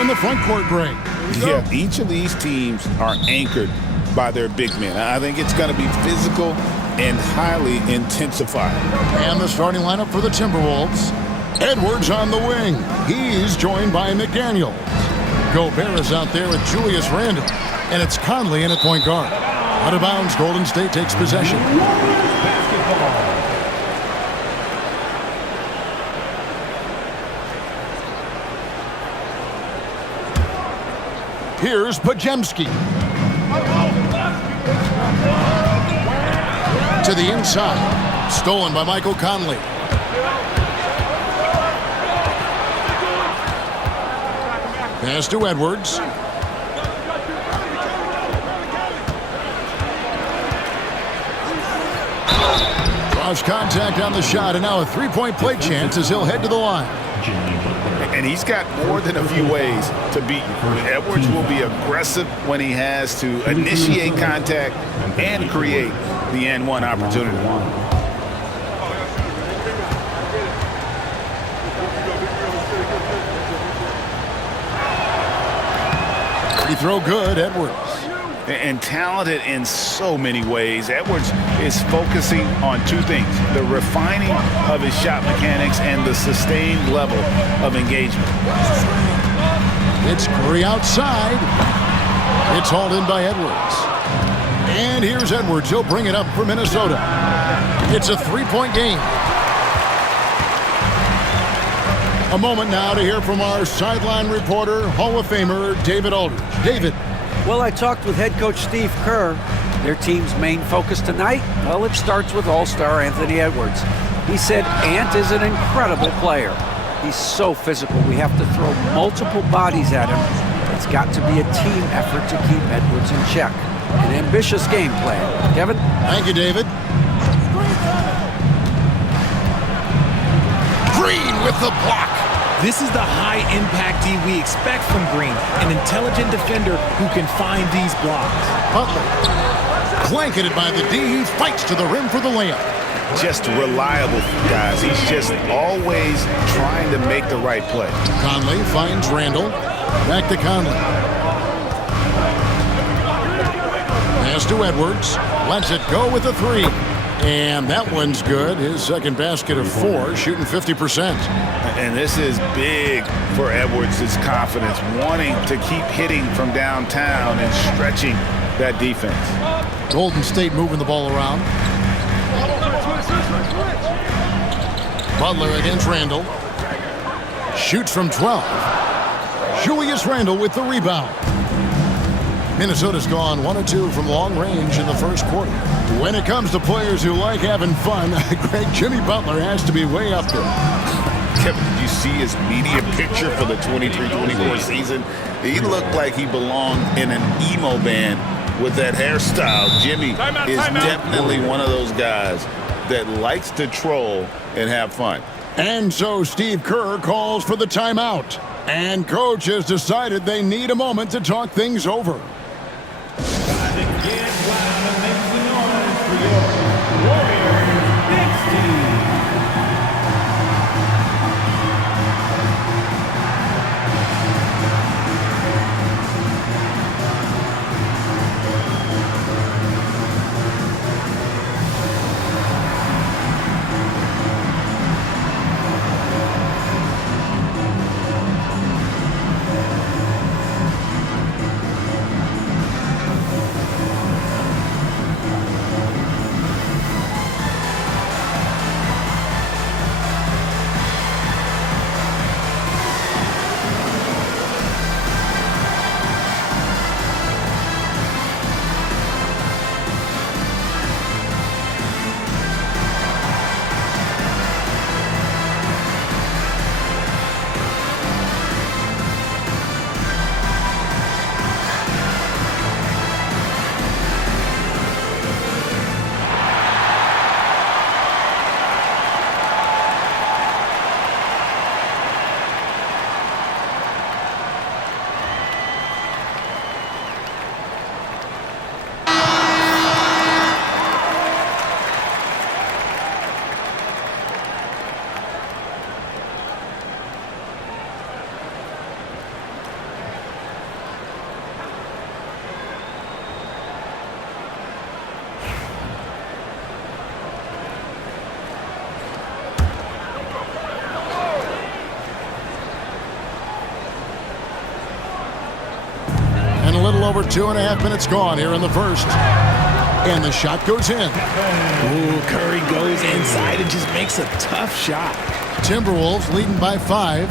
in the front court break. Yeah, each of these teams are anchored by their big men. I think it's going to be physical and highly intensified. And the starting lineup for the Timberwolves. Edwards on the wing. He's joined by McDaniel. Gobert is out there with Julius Randle. And it's Conley in at point guard. Out of bounds, Golden State takes possession. Here's Podziemski. To the inside. Stolen by Michael Conley. Pass to Edwards. Draws contact on the shot, and now a three-point play chance as he'll head to the line. And he's got more than a few ways to beat you. Edwards will be aggressive when he has to initiate contact and create the N1 opportunity. Free throw good, Edwards. And talented in so many ways. Edwards is focusing on two things: the refining of his shot mechanics and the sustained level of engagement. It's Curry outside. It's hauled in by Edwards. And here's Edwards. He'll bring it up for Minnesota. It's a three-point game. A moment now to hear from our sideline reporter, Hall of Famer David Aldridge. David. Well, I talked with head coach Steve Kerr. Their team's main focus tonight, well, it starts with All-Star Anthony Edwards. He said Ant is an incredible player. He's so physical. We have to throw multiple bodies at him. It's got to be a team effort to keep Edwards in check. An ambitious game plan. Kevin? Thank you, David. Green with the block. This is the high-impact D we expect from Green, an intelligent defender who can find these blocks. Butler, blanketed by the D, he fights to the rim for the layup. Just reliable, guys. He's just always trying to make the right play. Conley finds Randle. Back to Conley. Pass to Edwards. Lets it go with a three. And that one's good. His second basket of 4, shooting 50%. And this is big for Edwards' confidence, wanting to keep hitting from downtown and stretching that defense. Golden State moving the ball around. Butler against Randle. Shoots from 12. Julius Randle with the rebound. Minnesota's gone 1 of 2 from long range in the first quarter. When it comes to players who like having fun, Greg, Jimmy Butler has to be way up there. Kevin, did you see his media picture for the 23-24 season? He looked like he belonged in an emo band with that hairstyle. Jimmy is definitely one of those guys that likes to troll and have fun. And so Steve Kerr calls for the timeout. And coach has decided they need a moment to talk things over. over 2.5 minutes gone here in the first. And the shot goes in. Ooh, Curry goes inside and just makes a tough shot. Timberwolves leading by 5.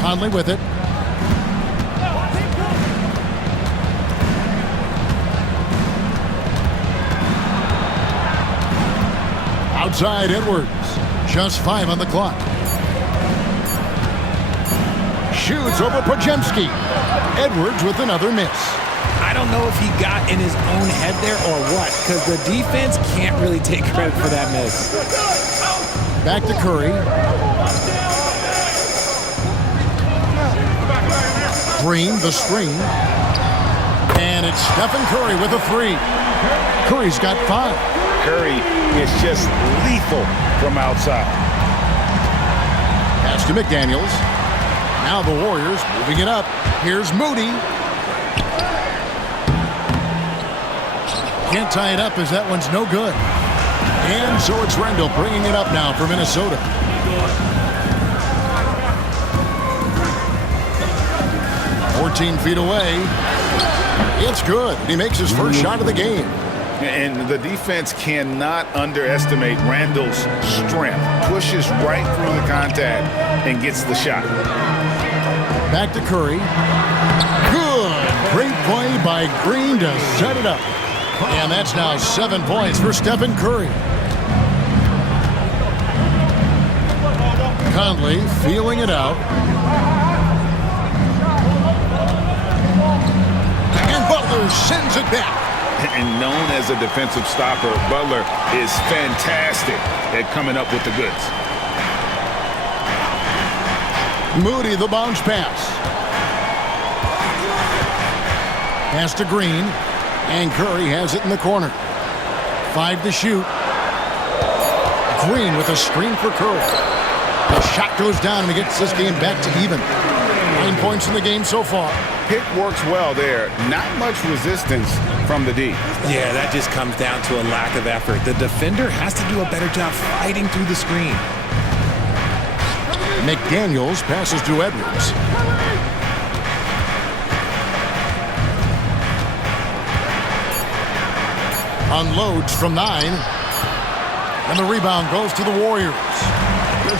Conley with it. Outside Edwards. Just 5 on the clock. Shoots over Podziemski. Edwards with another miss. I don't know if he got in his own head there or what, because the defense can't really take credit for that miss. Back to Curry. Green, the screen. And it's Stephen Curry with a 3. Curry's got 5. Curry is just lethal from outside. Pass to McDaniels. Now the Warriors moving it up. Here's Moody. Can't tie it up as that one's no good. And so it's Randle bringing it up now for Minnesota. "14 feet away. It's good. He makes his first shot of the game. And the defense cannot underestimate Randle's strength. Pushes right through the contact and gets the shot. Back to Curry. Good. Great play by Green to set it up. And that's now 7 points for Stephen Curry. Conley feeling it out. And Butler sends it back. And known as a defensive stopper, Butler is fantastic at coming up with the goods. Moody, the bounce pass. Pass to Green. And Curry has it in the corner. 5 to shoot. Green with a screen for Curry. The shot goes down and he gets this game back to even. 9 points in the game so far. Pick works well there. Not much resistance from the D. Yeah, that just comes down to a lack of effort. The defender has to do a better job fighting through the screen. McDaniels passes to Edwards. Unloads from 9. And the rebound goes to the Warriors.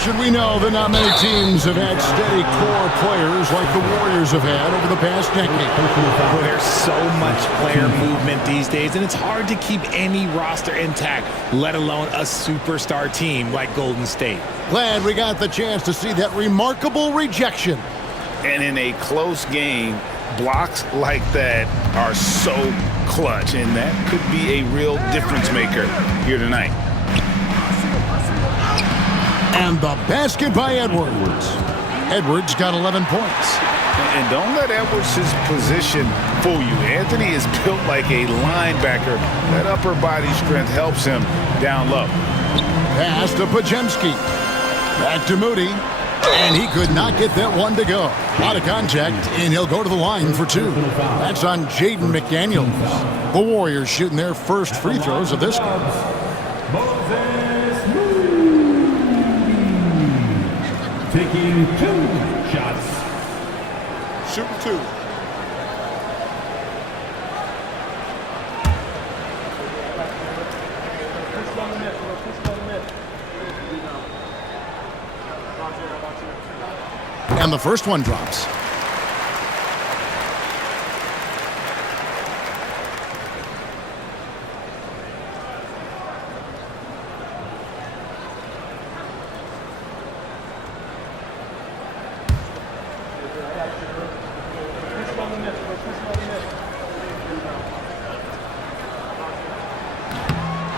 Should we know that not many teams have had steady core players like the Warriors have had over the past decade. Well, there's so much player movement these days, and it's hard to keep any roster intact, let alone a superstar team like Golden State. Glad we got the chance to see that remarkable rejection. And in a close game, blocks like that are so clutch, and that could be a real difference maker here tonight. And the basket by Edwards. Edwards got 11 points. And don't let Edwards' position fool you. Anthony is built like a linebacker. That upper body strength helps him down low. Pass to Podziemski. Back to Moody. And he could not get that one to go. Out of contact, and he'll go to the line for 2. That's on Jaden McDaniels. The Warriors shooting their first free throws of this game. Taking 2 shots. Shooting 2. And the first one drops.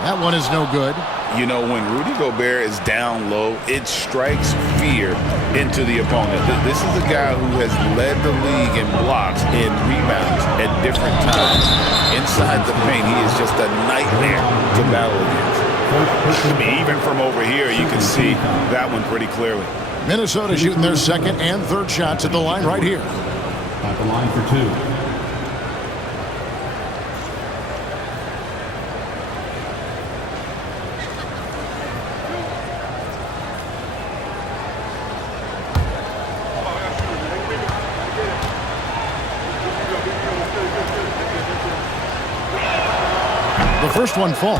That one is no good. You know, when Rudy Gobert is down low, it strikes fear into the opponent. This is a guy who has led the league in blocks and rebounds at different times. Inside the paint, he is just a nightmare to battle against. I mean, even from over here, you can see that one pretty clearly. Minnesota shooting their second and third shots at the line right here. At the line for 2. The first one falls.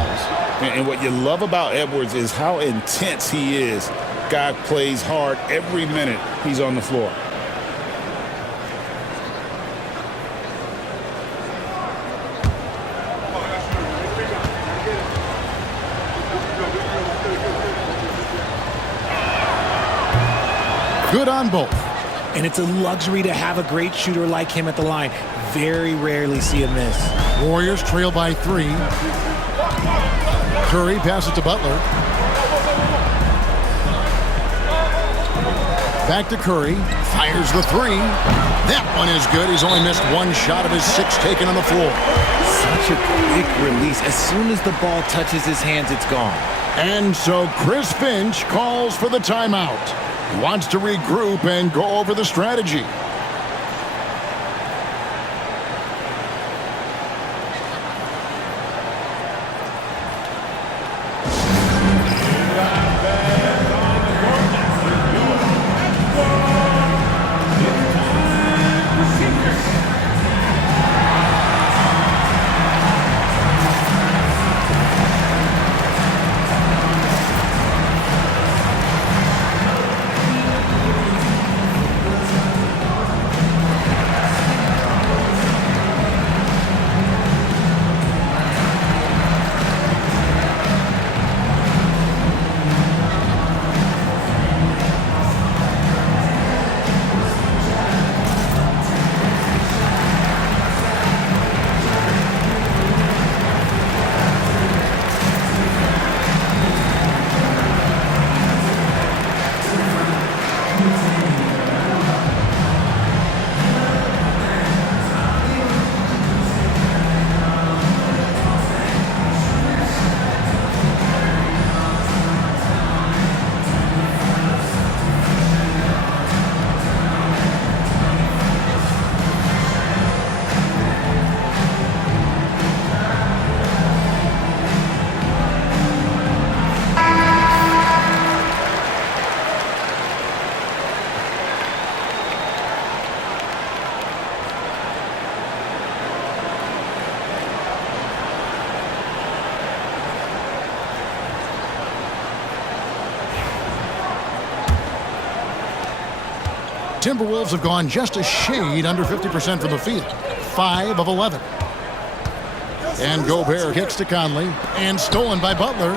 And what you love about Edwards is how intense he is. Guy plays hard every minute he's on the floor. Good on both. And it's a luxury to have a great shooter like him at the line. Very rarely see him miss. Warriors trail by 3. Curry passes to Butler. Back to Curry. Fires the 3. That one is good. He's only missed 1 shot of his 6 taken on the floor. Such a quick release. As soon as the ball touches his hands, it's gone. And so Chris Finch calls for the timeout. He wants to regroup and go over the strategy. Timberwolves have gone just a shade under 50% from the field. 5 of 11. And Gobert kicks to Conley. And stolen by Butler.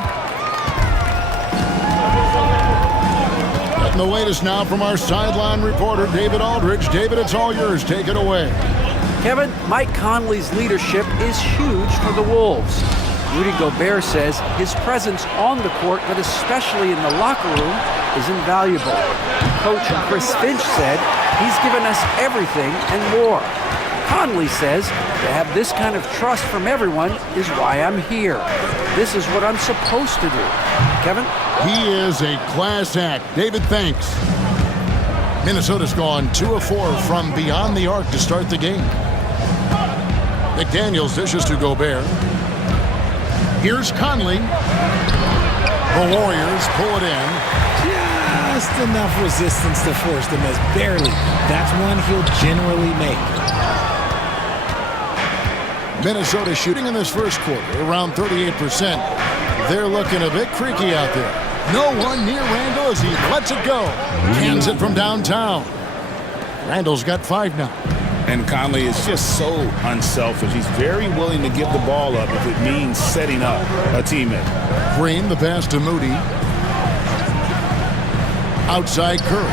Getting the latest now from our sideline reporter, David Aldridge. David, it's all yours. Take it away. Kevin, Mike Conley's leadership is huge for the Wolves. Rudy Gobert says his presence on the court, but especially in the locker room, is invaluable. Coach Chris Finch said he's given us everything and more. Conley says to have this kind of trust from everyone is why I'm here. This is what I'm supposed to do. Kevin? He is a class act. David, thanks. Minnesota's gone 2 of 4 from beyond the arc to start the game. McDaniels dishes to Gobert. Here's Conley. The Warriors pull it in. Just enough resistance to force the miss. Barely. That's one he'll generally make. Minnesota shooting in this first quarter around 38%. They're looking a bit creaky out there. No one near Randall as he lets it go. Cans it from downtown. Randall's got 5 now. And Conley is just so unselfish. He's very willing to give the ball up if it means setting up a teammate. Green, the pass to Moody. Outside Curry.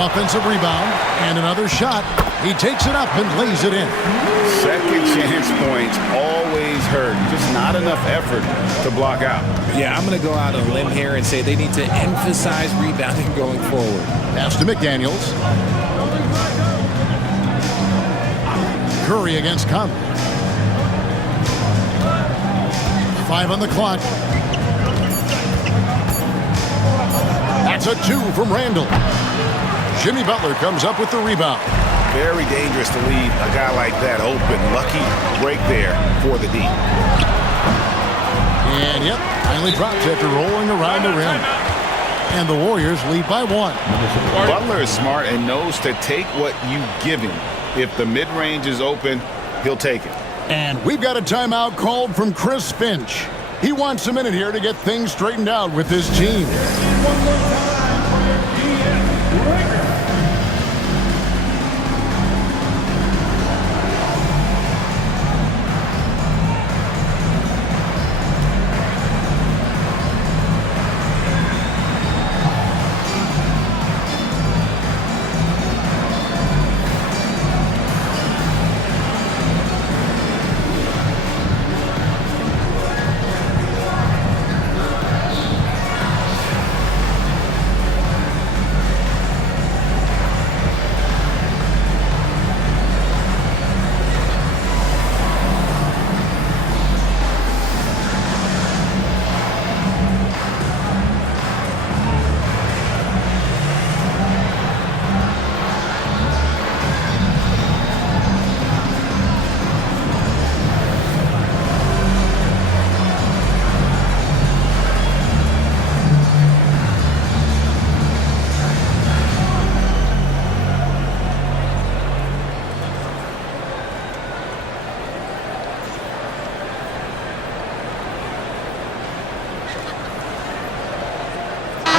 Offensive rebound and another shot. He takes it up and lays it in. Second chance points always hurt. Just not enough effort to block out. Yeah, I'm going to go out on a limb here and say they need to emphasize rebounding going forward. Pass to McDaniels. Curry against Conley. 5 on the clock. That's a 2 from Randall. Jimmy Butler comes up with the rebound. Very dangerous to leave a guy like that open. Lucky break there for the D. And yep, finally drops after rolling around the rim. And the Warriors lead by 1. Butler is smart and knows to take what you give him. If the mid-range is open, he'll take it. And we've got a timeout called from Chris Finch. He wants a minute here to get things straightened out with his team. One more time for your GM record.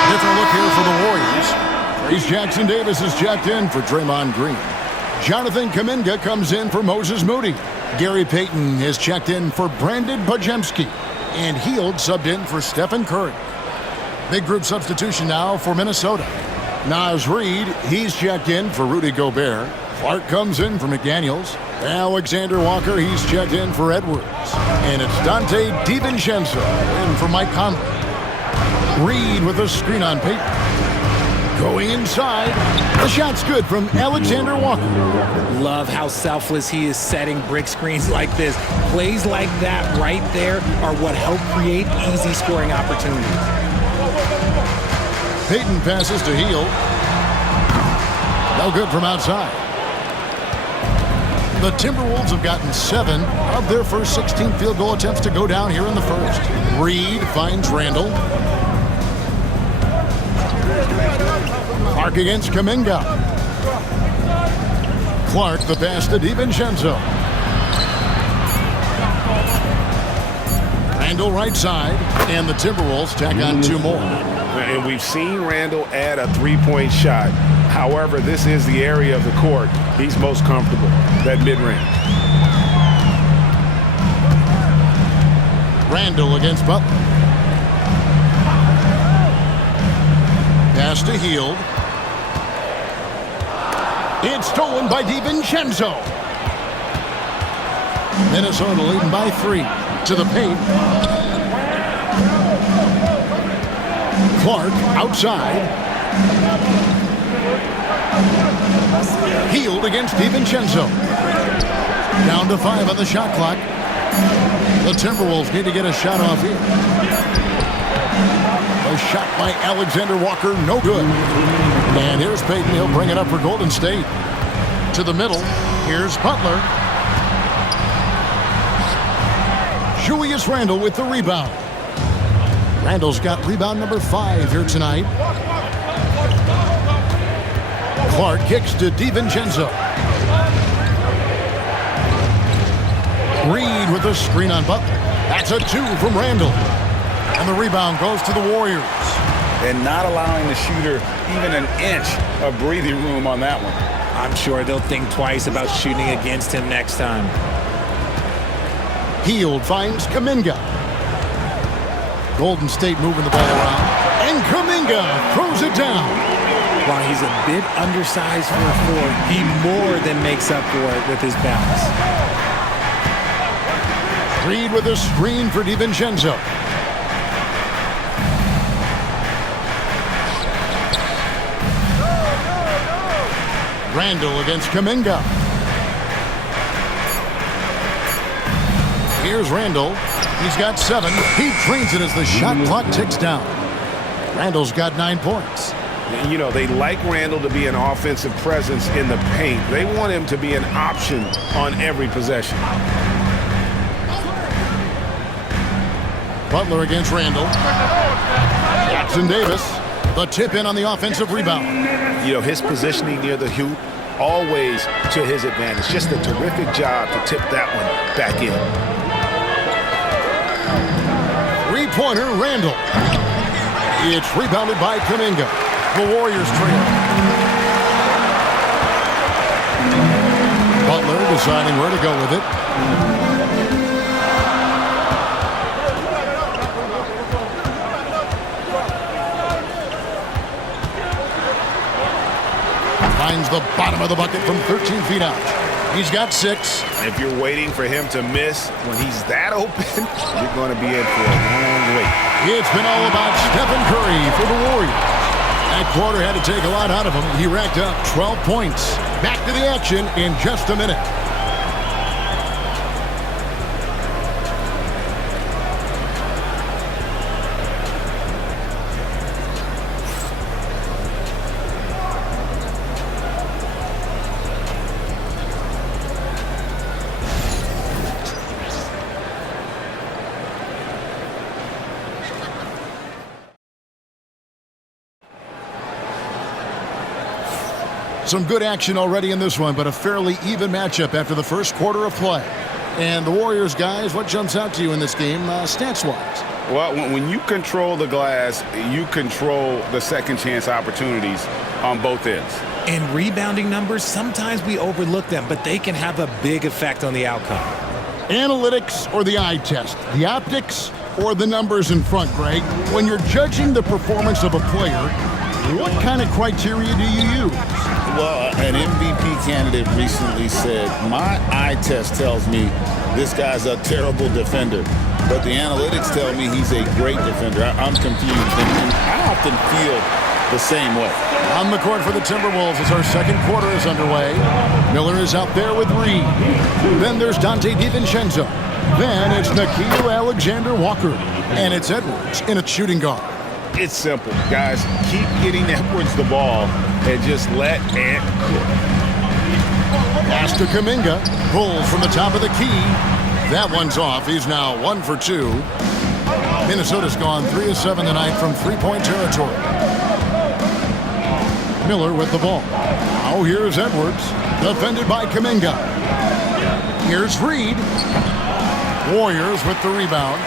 Different look here for the Warriors. Trace Jackson Davis is checked in for Draymond Green. Jonathan Kuminga comes in for Moses Moody. Gary Payton is checked in for Brandon Bajemski. And Hield subbed in for Stephen Curry. Big group substitution now for Minnesota. Naz Reid, he's checked in for Rudy Gobert. Clark comes in for McDaniels. Alexander Walker, he's checked in for Edwards. And it's Dante DiVincenzo in for Mike Conley. Reid with a screen on Payton. Going inside. The shot's good from Alexander Walker. Love how selfless he is setting brick screens like this. Plays like that right there are what help create easy scoring opportunities. Payton passes to Hield. No good from outside. The Timberwolves have gotten 7 of their first 16 field goal attempts to go down here in the first. Reid finds Randall. Clark against Kuminga. Clark the pass to DiVincenzo. Randall right side, and the Timberwolves tack on 2 more. And we've seen Randall add a three-point shot. However, this is the area of the court he's most comfortable, that mid-range. Randall against Butler. Pass to Hield. It's stolen by DiVincenzo. Minnesota leading by 3 to the paint. Clark outside. Hield against DiVincenzo. Down to 5 on the shot clock. The Timberwolves need to get a shot off here. A shot by Alexander Walker, no good. And here's Payton. He'll bring it up for Golden State. To the middle. Here's Butler. Julius Randle with the rebound. Randall's got rebound number 5 here tonight. Clark kicks to DiVincenzo. Reid with a screen on Butler. That's a 2 from Randall. And the rebound goes to the Warriors. And not allowing the shooter even an inch of breathing room on that one. I'm sure they'll think twice about shooting against him next time. Hield finds Kuminga. Golden State moving the ball around. And Kuminga throws it down. While he's a bit undersized for a 4, he more than makes up for it with his bounce. Reid with a screen for DiVincenzo. Randall against Kuminga. Here's Randall. He's got 7. He drains it as the shot clock ticks down. Randall's got 9 points. You know, they like Randall to be an offensive presence in the paint. They want him to be an option on every possession. Butler against Randall. Jackson Davis. The tip in on the offensive rebound. You know, his positioning near the hoop always to his advantage. Just a terrific job to tip that one back in. Three-pointer, Randall. It's rebounded by Kuminga. The Warriors trail. Butler deciding where to go with it. Finds the bottom of the bucket from 13 feet out. He's got 6. If you're waiting for him to miss when he's that open, you're going to be in for a long wait. It's been all about Stephen Curry for the Warriors. That quarter had to take a lot out of him. He racked up 12 points. Back to the action in just a minute. Some good action already in this one, but a fairly even matchup after the first quarter of play. And the Warriors, guys, what jumps out to you in this game stats-wise? Well, when you control the glass, you control the second chance opportunities on both ends. And rebounding numbers, sometimes we overlook them, but they can have a big effect on the outcome. Analytics or the eye test? The optics or the numbers in front, Greg? When you're judging the performance of a player, what kind of criteria do you use? Well, an MVP candidate recently said, my eye test tells me this guy's a terrible defender, but the analytics tell me he's a great defender. I'm confused, and I often feel the same way. On the court for the Timberwolves as our second quarter is underway. Miller is out there with Reed. Then there's Dante DiVincenzo. Then it's Nickeil Alexander-Walker. And it's Edwards in a shooting guard. It's simple, guys. Keep getting Edwards the ball and just let Ant cook. Pass to Kuminga. Pulls from the top of the key. That one's off. He's now 1 for 2. Minnesota's gone 3 of 7 tonight from three-point territory. Miller with the ball. Now here's Edwards. Defended by Kuminga. Here's Reed. Warriors with the rebound.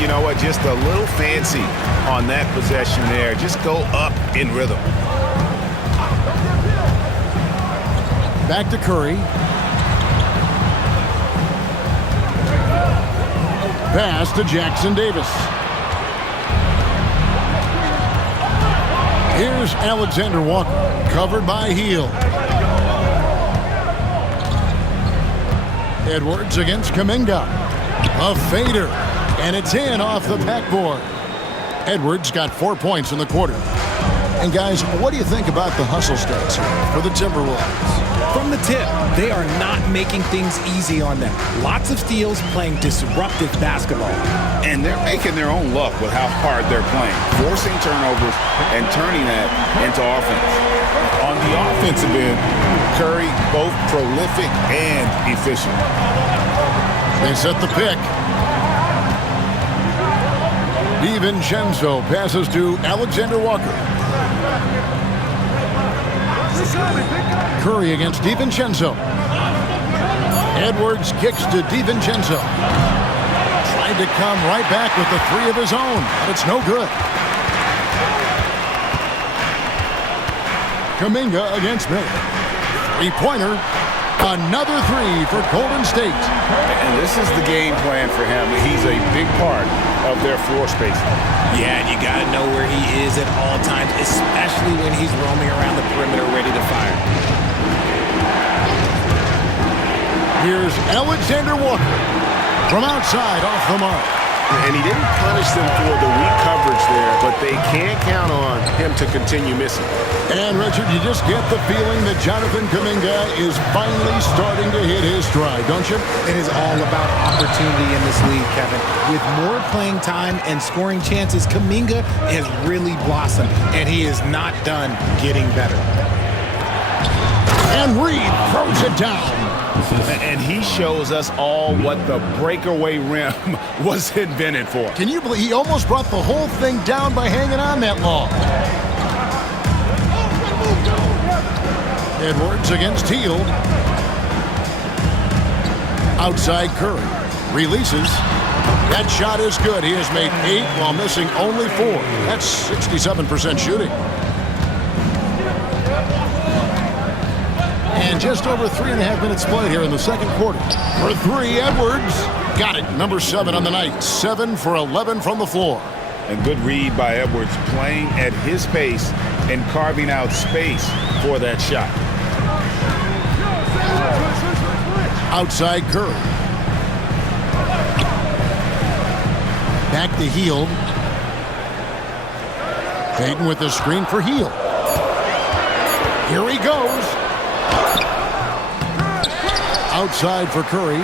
You know what? Just a little fancy on that possession there. Just go up in rhythm. Back to Curry. Pass to Jackson Davis. Here's Alexander Walker, covered by Hield. Edwards against Kuminga. A fader. And it's in off the backboard. Edwards got 4 points in the quarter. And guys, what do you think about the hustle stats here for the Timberwolves? From the tip, they are not making things easy on them. Lots of steals, playing disruptive basketball. And they're making their own luck with how hard they're playing, forcing turnovers and turning that into offense. On the offensive end, Curry both prolific and efficient. They set the pick. DiVincenzo passes to Alexander Walker. Curry against DiVincenzo. Edwards kicks to DiVincenzo. Tried to come right back with the three of his own, but it's no good. Kuminga against Miller. Three-pointer. Another three for Golden State. And this is the game plan for him. He's a big part of their floor space. Yeah, and you got to know where he is at all times, especially when he's roaming around the perimeter ready to fire. Here's Alexander Walker from outside off the mark. And he didn't punish them for the weak coverage there, but they can't count on him to continue missing. And, Richard, you just get the feeling that Jonathan Kuminga is finally starting to hit his stride, don't you? It is all about opportunity in this league, Kevin. With more playing time and scoring chances, Kuminga has really blossomed, and he is not done getting better. And Reed throws it down. And he shows us all what the breakaway rim was invented for. Can you believe he almost brought the whole thing down by hanging on that long? Edwards against Hield. Outside Curry. Releases. That shot is good. He has made 8 while missing only 4. That's 67% shooting. And just over 3.5 minutes played here in the second quarter. For 3, Edwards. Got it. Number 7 on the night. 7 for 11 from the floor. And good read by Edwards, playing at his pace and carving out space for that shot. Outside Curry. Back to Hield. Payton with the screen for Hield. Here he goes. Outside for Curry.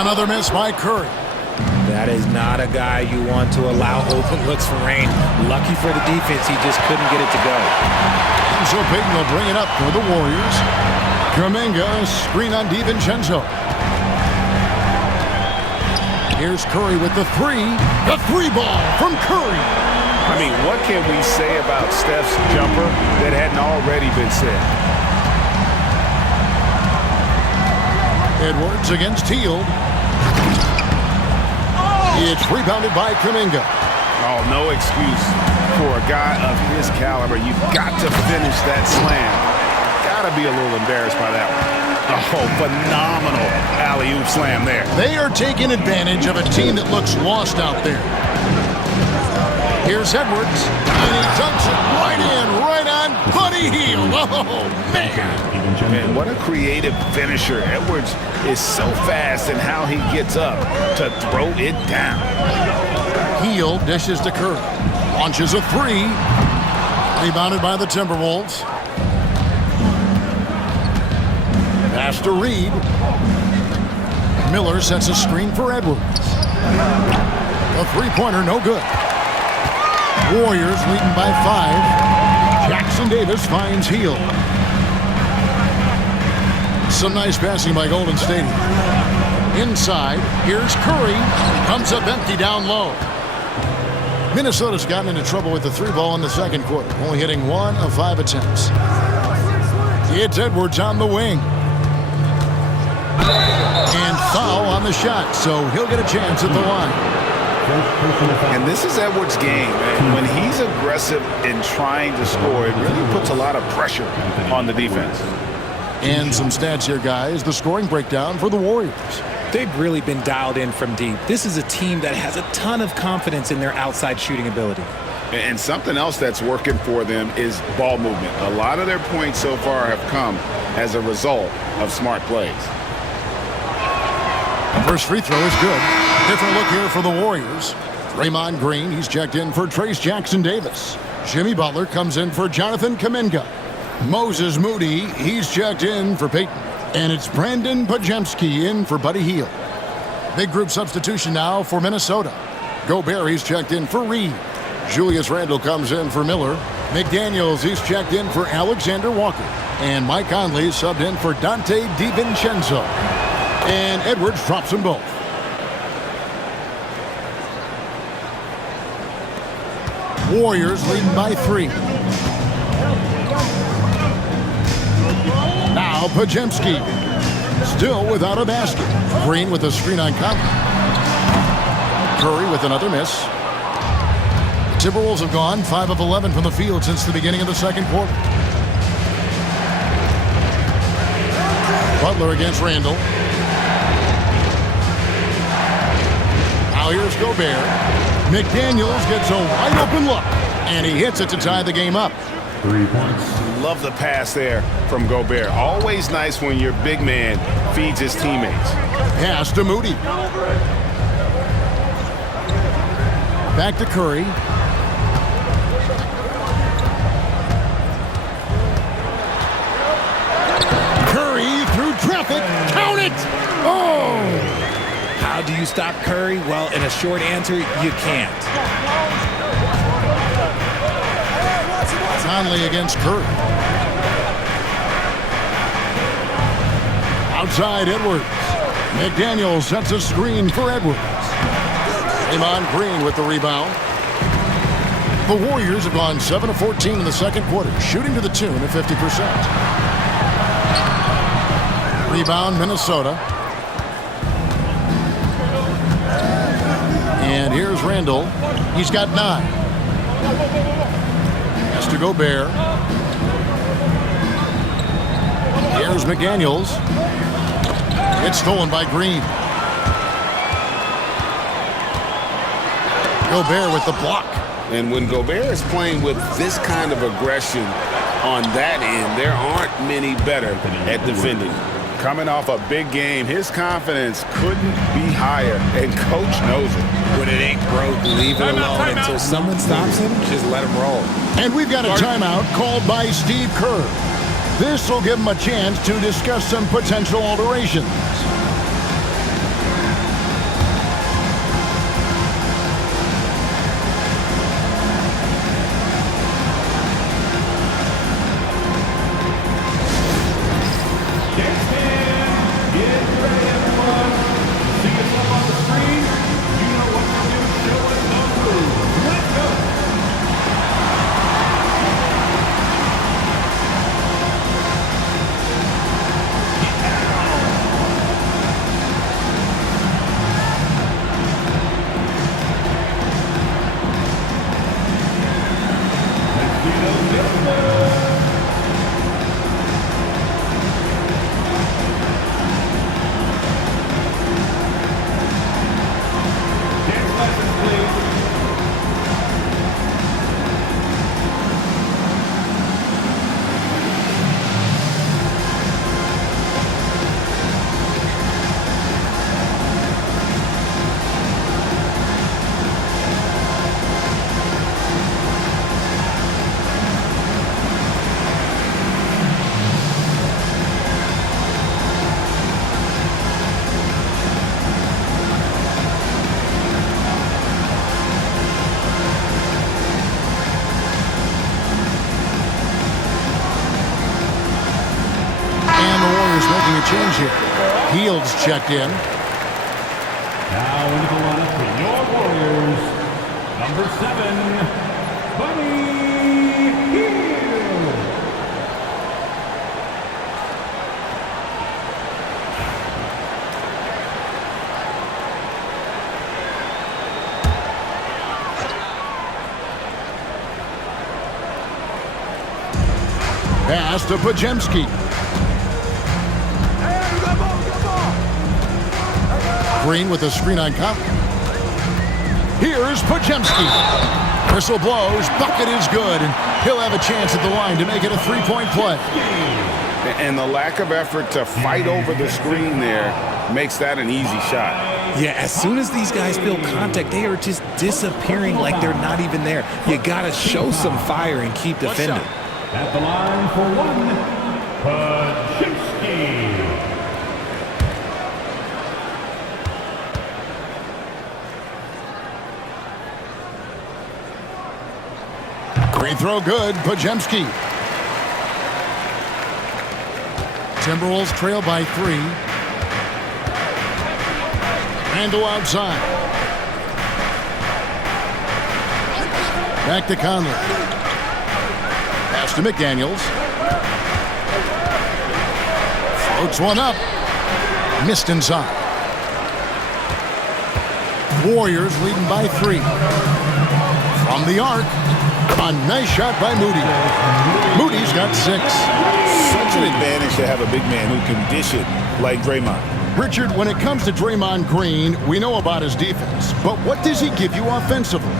Another miss by Curry. That is not a guy you want to allow open looks for rain. Lucky for the defense, he just couldn't get it to go. And so Payton will bring it up for the Warriors. Kuminga, screen on DiVincenzo. Here's Curry with the 3. The 3 ball from Curry. I mean, what can we say about Steph's jumper that hadn't already been said? Edwards against Hield. It's rebounded by Kuminga. Oh, no excuse for a guy of his caliber. You've got to finish that slam. Got to be a little embarrassed by that one. Oh, phenomenal alley-oop slam there. They are taking advantage of a team that looks lost out there. Here's Edwards, and he dunks it right in, right on Buddy Hield. Oh, man. Man, what a creative finisher. Edwards is so fast in how he gets up to throw it down. Hield dishes to Curry. Launches a 3. Rebounded by the Timberwolves. Pass to Reed. Miller sets a screen for Edwards. A 3-pointer, no good. Warriors leading by 5. Jackson Davis finds Hield. Some nice passing by Golden State. Inside, here's Curry. Comes up empty down low. Minnesota's gotten into trouble with the 3 ball in the second quarter, only hitting 1 of 5 attempts. It's Edwards on the wing. And foul on the shot, so he'll get a chance at the line. And this is Edwards' game. And when he's aggressive in trying to score, it really puts a lot of pressure on the defense. And some stats here, guys. The scoring breakdown for the Warriors. They've really been dialed in from deep. This is a team that has a ton of confidence in their outside shooting ability. And something else that's working for them is ball movement. A lot of their points so far have come as a result of smart plays. The first free throw is good. Different look here for the Warriors. Draymond Green, he's checked in for Trace Jackson Davis. Jimmy Butler comes in for Jonathan Kuminga. Moses Moody, he's checked in for Payton. And it's Brandon Podziemski in for Buddy Hield. Big group substitution now for Minnesota. Gobert, he's checked in for Reed. Julius Randle comes in for Miller. McDaniels, he's checked in for Alexander Walker. And Mike Conley subbed in for Dante DiVincenzo. And Edwards drops them both. Warriors leading by 3. Now Podziemski, still without a basket. Green with a screen on Conley. Curry with another miss. The Timberwolves have gone 5 of 11 from the field since the beginning of the second quarter. Butler against Randle. Now here's Gobert. McDaniels gets a wide open look, and he hits it to tie the game up. 3 points. Love the pass there from Gobert. Always nice when your big man feeds his teammates. Pass to Moody. Back to Curry. Curry through traffic. Count it! Oh! How do you stop Curry? Well, in a short answer, you can't. Conley against Curry. Outside Edwards. McDaniels sets a screen for Edwards. Draymond Green with the rebound. The Warriors have gone 7 of 14 in the second quarter, shooting to the tune of 50%. Rebound, Minnesota. And here's Randall. He's got 9. Has to Gobert. Here's McDaniels. It's stolen by Green. Gobert with the block. And when Gobert is playing with this kind of aggression on that end, there aren't many better at defending. Coming off a big game, his confidence couldn't be higher, and coach knows it. When it ain't broke, leave it alone until someone stops him. Just let him roll. And we've got a timeout called by Steve Kerr. This will give him a chance to discuss some potential alterations. Making a change here. Fields checked in. Now into the lineup for your Warriors, number 7, Buddy Hield. Pass to Podziemski. Green with a screen on Conley. Here's Podziemski. Whistle blows. Bucket is good, and he'll have a chance at the line to make it a three-point play. And the lack of effort to fight over the screen there makes that an easy shot. Yeah, as soon as these guys feel contact, they are just disappearing like they're not even there. You got to show some fire and keep defending. At the line for 1, Podziemski. Free throw good. Podziemski. Timberwolves trail by 3. Randall outside. Back to Conley. Pass to McDaniels. Floats one up. Missed inside. Warriors leading by 3. From the arc. A nice shot by Moody. Moody's got 6. Such an advantage to have a big man who can dish it like Draymond. Richard, when it comes to Draymond Green, we know about his defense, but what does he give you offensively?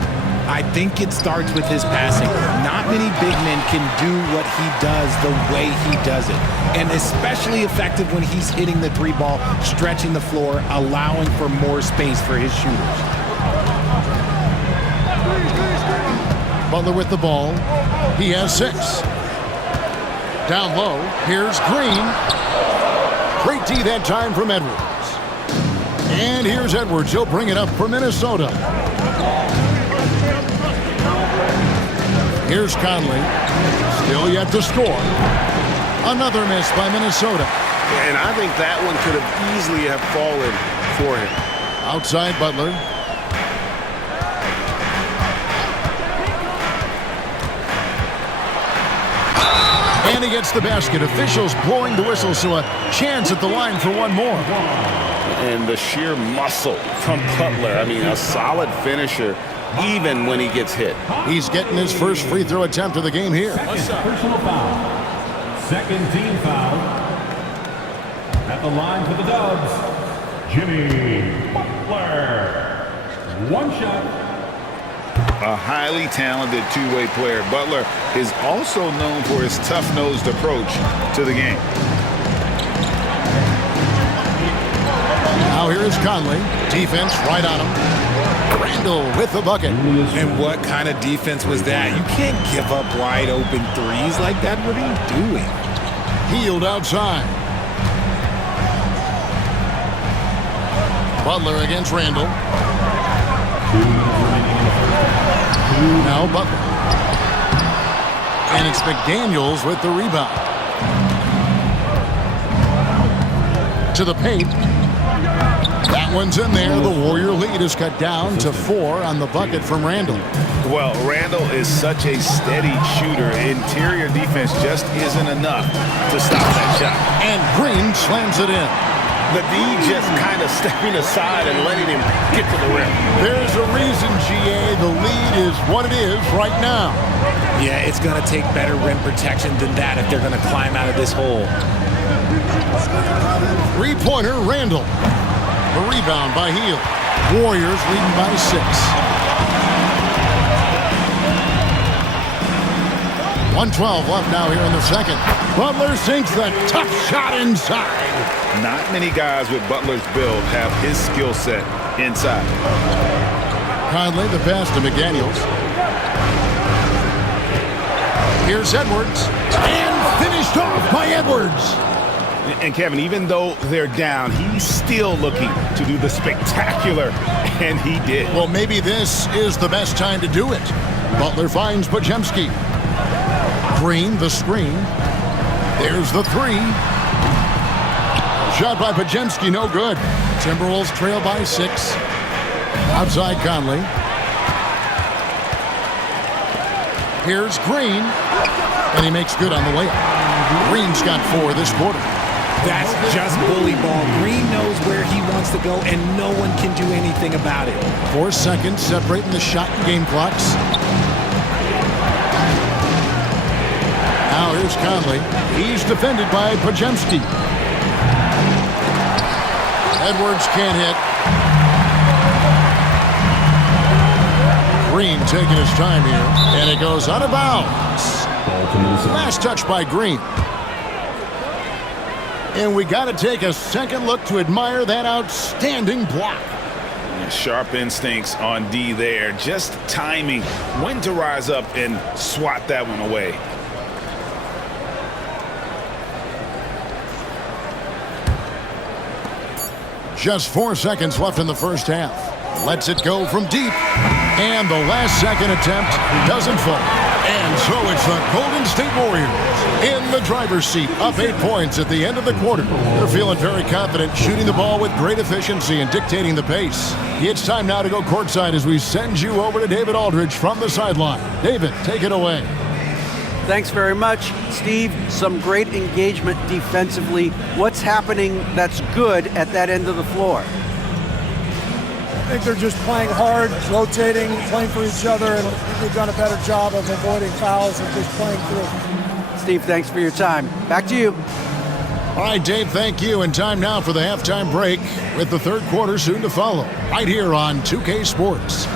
I think it starts with his passing. Not many big men can do what he does the way he does it. And especially effective when he's hitting the 3 ball, stretching the floor, allowing for more space for his shooters. Butler with the ball. He has 6. Down low, here's Green. Great D that time from Edwards. And here's Edwards. He'll bring it up for Minnesota. Here's Conley. Still yet to score. Another miss by Minnesota. And I think that one could have easily have fallen for him. Outside Butler. And he gets the basket. Officials blowing the whistle, so a chance at the line for one more. And the sheer muscle from Butler. I mean, a solid finisher, even when he gets hit. He's getting his first free throw attempt of the game here. Personal foul. Second team foul. At the line for the Dubs, Jimmy Butler. One shot. A highly talented two-way player. Butler is also known for his tough-nosed approach to the game. Now here is Conley. Defense right on him. Randall with the bucket. And what kind of defense was that? You can't give up wide open threes like that. What are you doing? Healed outside. Butler against Randall. Now Butler. And it's McDaniels with the rebound. To the paint. That one's in there. The Warrior lead is cut down to 4 on the bucket from Randall. Well, Randall is such a steady shooter. Interior defense just isn't enough to stop that shot. And Green slams it in. The D just kind of stepping aside and letting him get to the rim. There's a reason, GA. The lead is what it is right now. Yeah, it's going to take better rim protection than that if they're going to climb out of this hole. Three-pointer, Randall. A rebound by Hield. Warriors leading by 6. 1:12 left now here in the second. Butler sinks the tough shot inside. Not many guys with Butler's build have his skill set inside. Conley, the pass to McDaniels. Here's Edwards. And finished off by Edwards. And Kevin, even though they're down, he's still looking to do the spectacular, and he did. Well, maybe this is the best time to do it. Butler finds Podziemski. Green, the screen. There's the 3. Shot by Podziemski, no good. Timberwolves trail by 6. Outside Conley. Here's Green. And he makes good on the layup. Green's got 4 this quarter. That's just bully ball. Green knows where he wants to go, and no one can do anything about it. 4 seconds separating the shot and game clocks. Now here's Conley. He's defended by Podziemski. Edwards can't hit. Green taking his time here, and it goes out of bounds. Last touch by Green. And we got to take a second look to admire that outstanding block. Sharp instincts on D there. Just timing when to rise up and swat that one away. Just 4 seconds left in the first half. Lets it go from deep. And the last second attempt doesn't fall. And so it's the Golden State Warriors in the driver's seat, up 8 points at the end of the quarter. They're feeling very confident, shooting the ball with great efficiency and dictating the pace. It's time now to go courtside as we send you over to David Aldridge from the sideline. David, take it away. Thanks very much, Steve. Some great engagement defensively. What's happening that's good at that end of the floor? I think they're just playing hard, rotating, playing for each other, and they've done a better job of avoiding fouls and just playing through. Steve, thanks for your time. Back to you. All right, Dave, thank you. And time now for the halftime break with the third quarter soon to follow, right here on 2K Sports.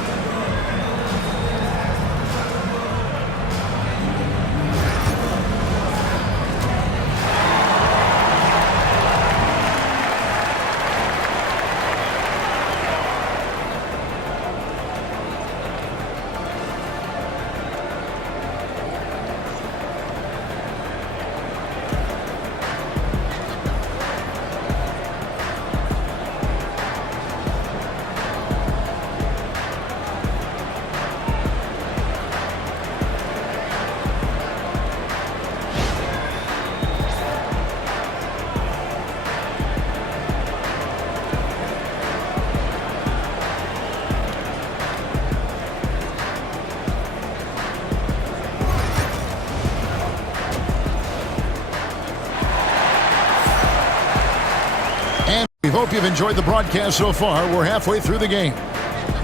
hope you've enjoyed the broadcast so far. We're halfway through the game.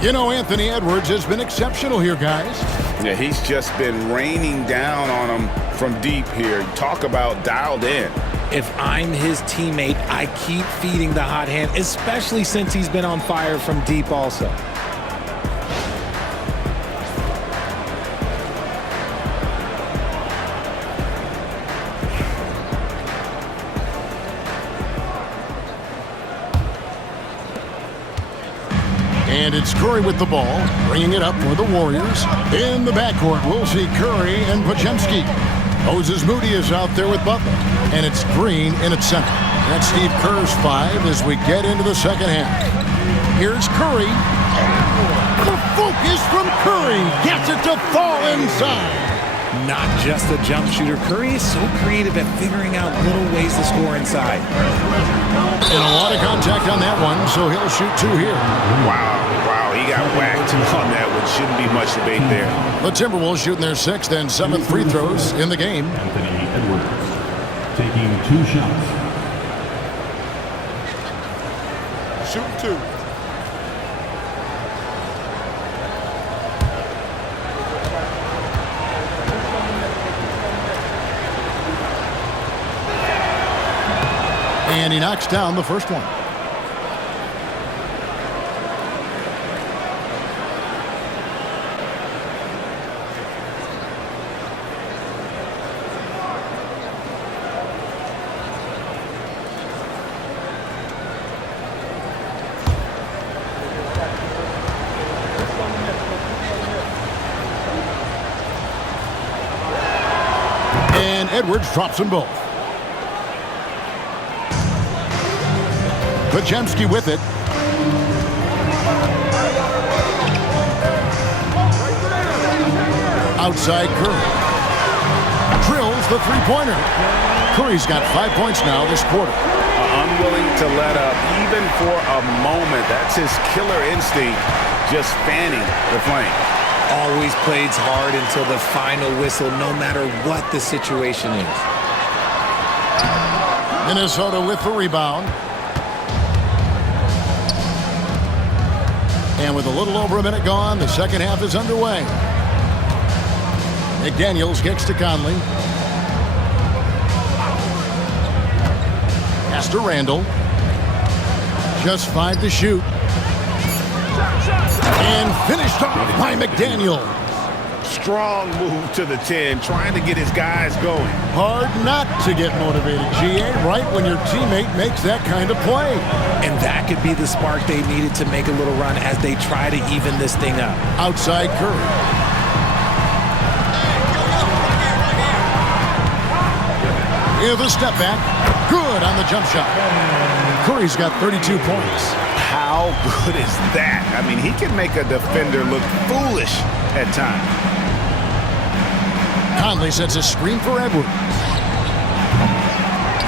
You know, Anthony Edwards has been exceptional here, guys. Yeah, he's just been raining down on him from deep here. Talk about dialed in. If I'm his teammate, I keep feeding the hot hand, especially since he's been on fire from deep also. And it's Curry with the ball, bringing it up for the Warriors. In the backcourt, we'll see Curry and Podziemski. Moses Moody is out there with Butler. And it's Green in its center. That's Steve Kerr's 5 as we get into the second half. Here's Curry. The focus from Curry gets it to fall inside. Not just a jump shooter. Curry is so creative at figuring out little ways to score inside. And a lot of contact on that one, so he'll shoot 2 here. Wow, he got whacked on that one. Shouldn't be much debate there. The Timberwolves shooting their 6th and 7th free throws in the game. Anthony Edwards taking 2 shots. Shoot 2. And he knocks down the first one. And Edwards drops them both. Podziemski with it. Outside Curry. Drills the three-pointer. Curry's got 5 points now this quarter. Unwilling to let up even for a moment. That's his killer instinct, just fanning the flame. Always plays hard until the final whistle, no matter what the situation is. Minnesota with the rebound. And with a little over a minute gone, the second half is underway. McDaniels kicks to Conley. Pass to Randall. Just 5 to shoot. And finished off by McDaniels. Strong move to the 10, trying to get his guys going. Hard not to get motivated, GA, right when your teammate makes that kind of play. And that could be the spark they needed to make a little run as they try to even this thing up. Outside Curry. Here's a step back. Good on the jump shot. Curry's got 32 points. How good is that? I mean, he can make a defender look foolish at times. Conley sets a screen for Edwards.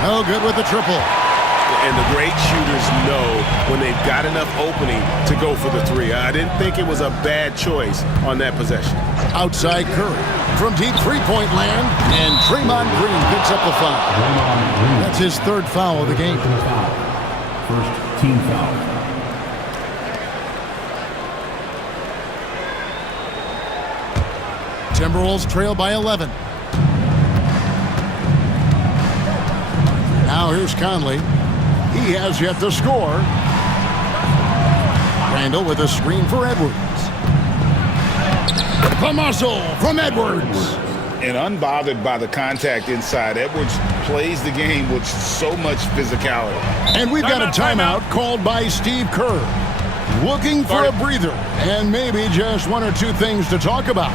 Oh, good with the triple. And the great shooters know when they've got enough opening to go for the 3. I didn't think it was a bad choice on that possession. Outside Curry. From deep three-point land, and Draymond Green picks up the foul. That's his 3rd foul of the game. First team foul. Timberwolves trail by 11. Now here's Conley. He has yet to score. Randall with a screen for Edwards. The muscle from Edwards. And unbothered by the contact inside, Edwards plays the game with so much physicality. And we've got a timeout called by Steve Kerr. Looking for a breather and maybe just 1 or 2 things to talk about.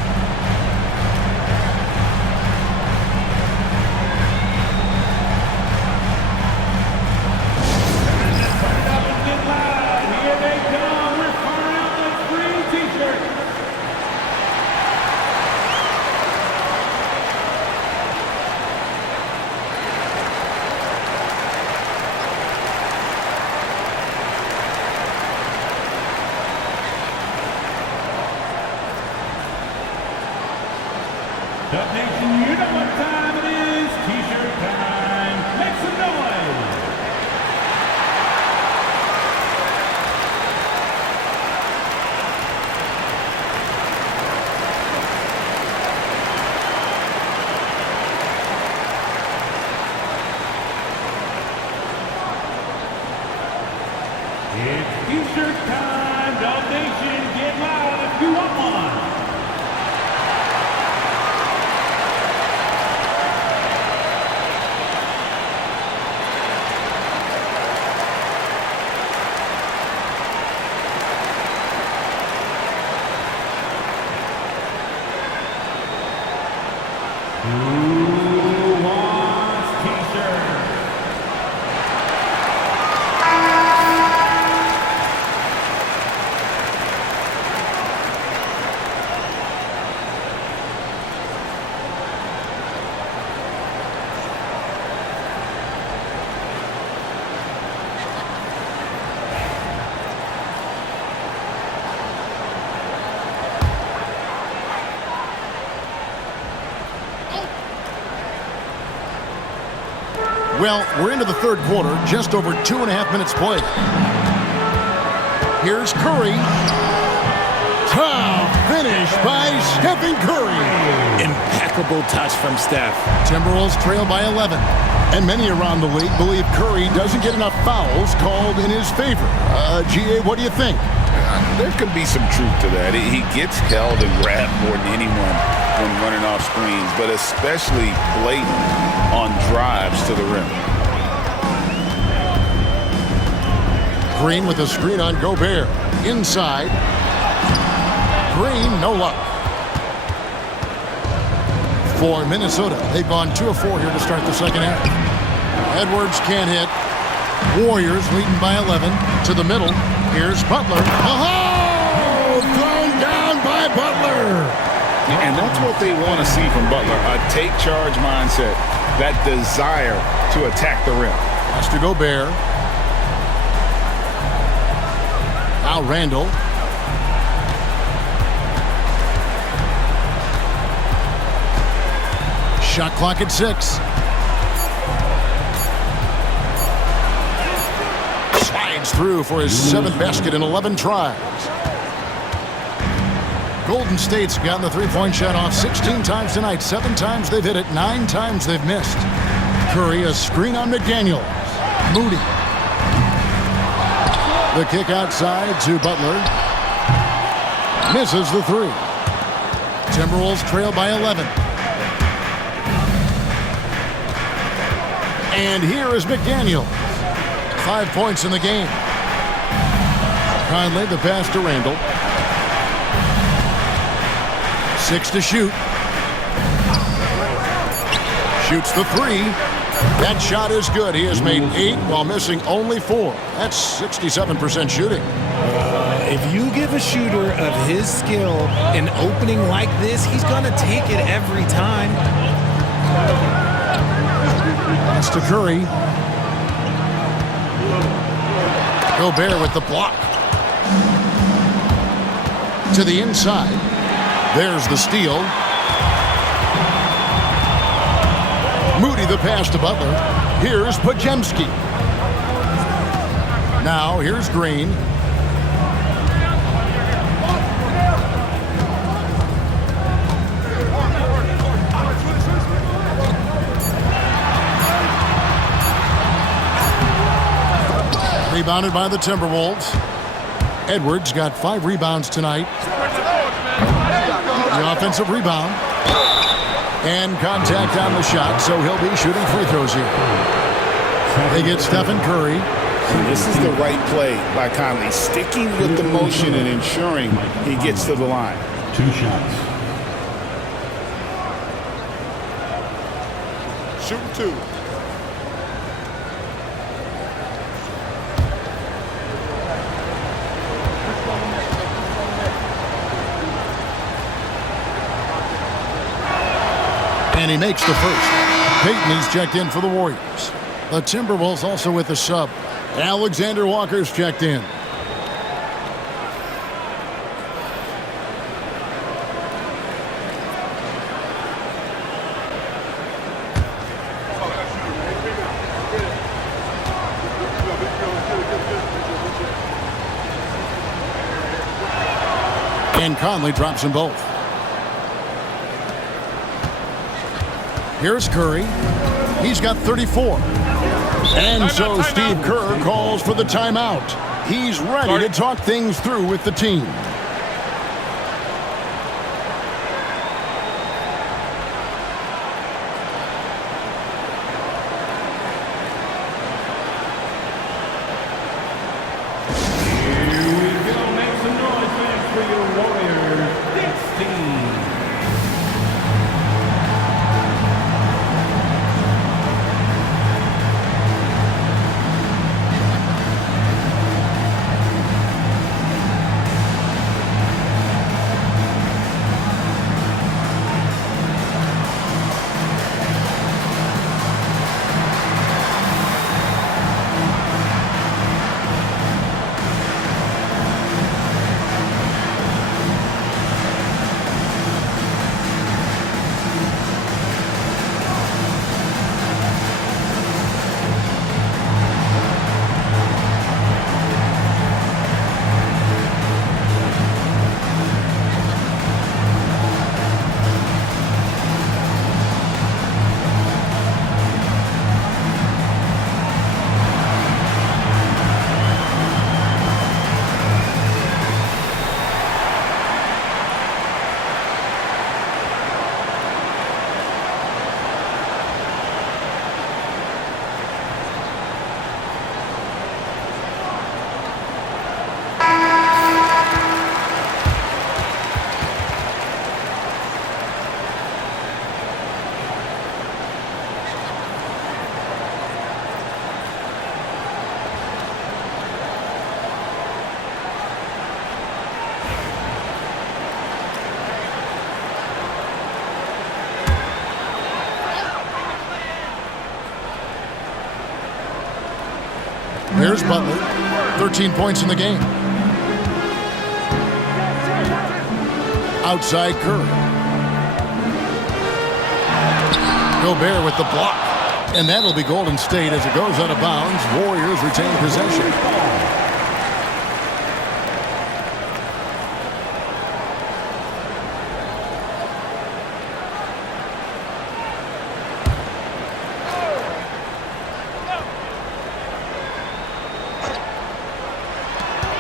It's T-shirt time. Dog Nation, get loud if you want one. Who wants T-shirt? Well, we're into the third quarter, just over 2.5 minutes played. Here's Curry. Tough finish by Stephen Curry. Impeccable touch from Steph. Timberwolves trail by 11. And many around the league believe Curry doesn't get enough fouls called in his favor. GA, what do you think? There could be some truth to that. He gets held and grabbed more than anyone when running off screens, but especially blatant on drives to the rim. Green with a screen on Gobert. Inside. Green, no luck. For Minnesota, they've gone 2 of 4 here to start the second half. Edwards can't hit. Warriors leading by 11. To the middle. Here's Butler. Oh! Thrown down by Butler. And that's what they want to see from Butler, a take-charge mindset, that desire to attack the rim. Pass to Gobert. Now Randall. Shot clock at 6. Slides through for his 7th basket in 11 tries. Golden State's gotten the three-point shot off 16 times tonight. 7 times they've hit it, 9 times they've missed. Curry, a screen on McDaniels. Moody. The kick outside to Butler. Misses the 3. Timberwolves trail by 11. And here is McDaniels. 5 points in the game. Conley, the pass to Randall. 6 to shoot. Shoots the 3. That shot is good. He has made 8 while missing only 4. That's 67% shooting. If you give a shooter of his skill an opening like this, he's going to take it every time. Pass to Curry. Gobert with the block. To the inside. There's the steal. Moody the pass to Butler. Here's Podziemski. Now here's Green. Rebounded by the Timberwolves. Edwards got 5 rebounds tonight. The offensive rebound. And contact on the shot, so he'll be shooting free throws here. They get Stephen Curry. And this is the right play by Conley, sticking with the motion and ensuring he gets to the line. 2 shots. Shooting 2. And he makes the first. Payton, he's checked in for the Warriors. The Timberwolves also with the sub. Alexander Walker's checked in. And Conley drops them both. Here's Curry. He's got 34. And so Steve Kerr calls for the timeout. He's ready to talk things through with the team. Here's Butler, 13 points in the game. Outside Curry. Gobert with the block. And that'll be Golden State as it goes out of bounds. Warriors retain possession.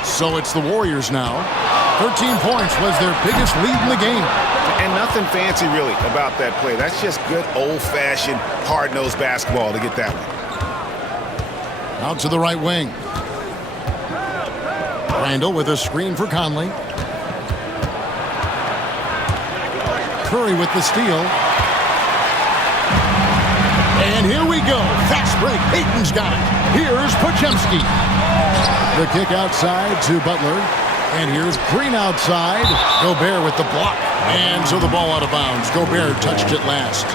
So it's the Warriors now. 13 points was their biggest lead in the game. And nothing fancy really about that play. That's just good old-fashioned hard-nosed basketball to get that one. Out to the right wing. Randall with a screen for Conley. Curry with the steal. And here we go. Fast break. Payton's got it. Here's Podziemski. The kick outside to Butler. And here's Green outside. Gobert with the block. And so the ball out of bounds. Gobert touched it last.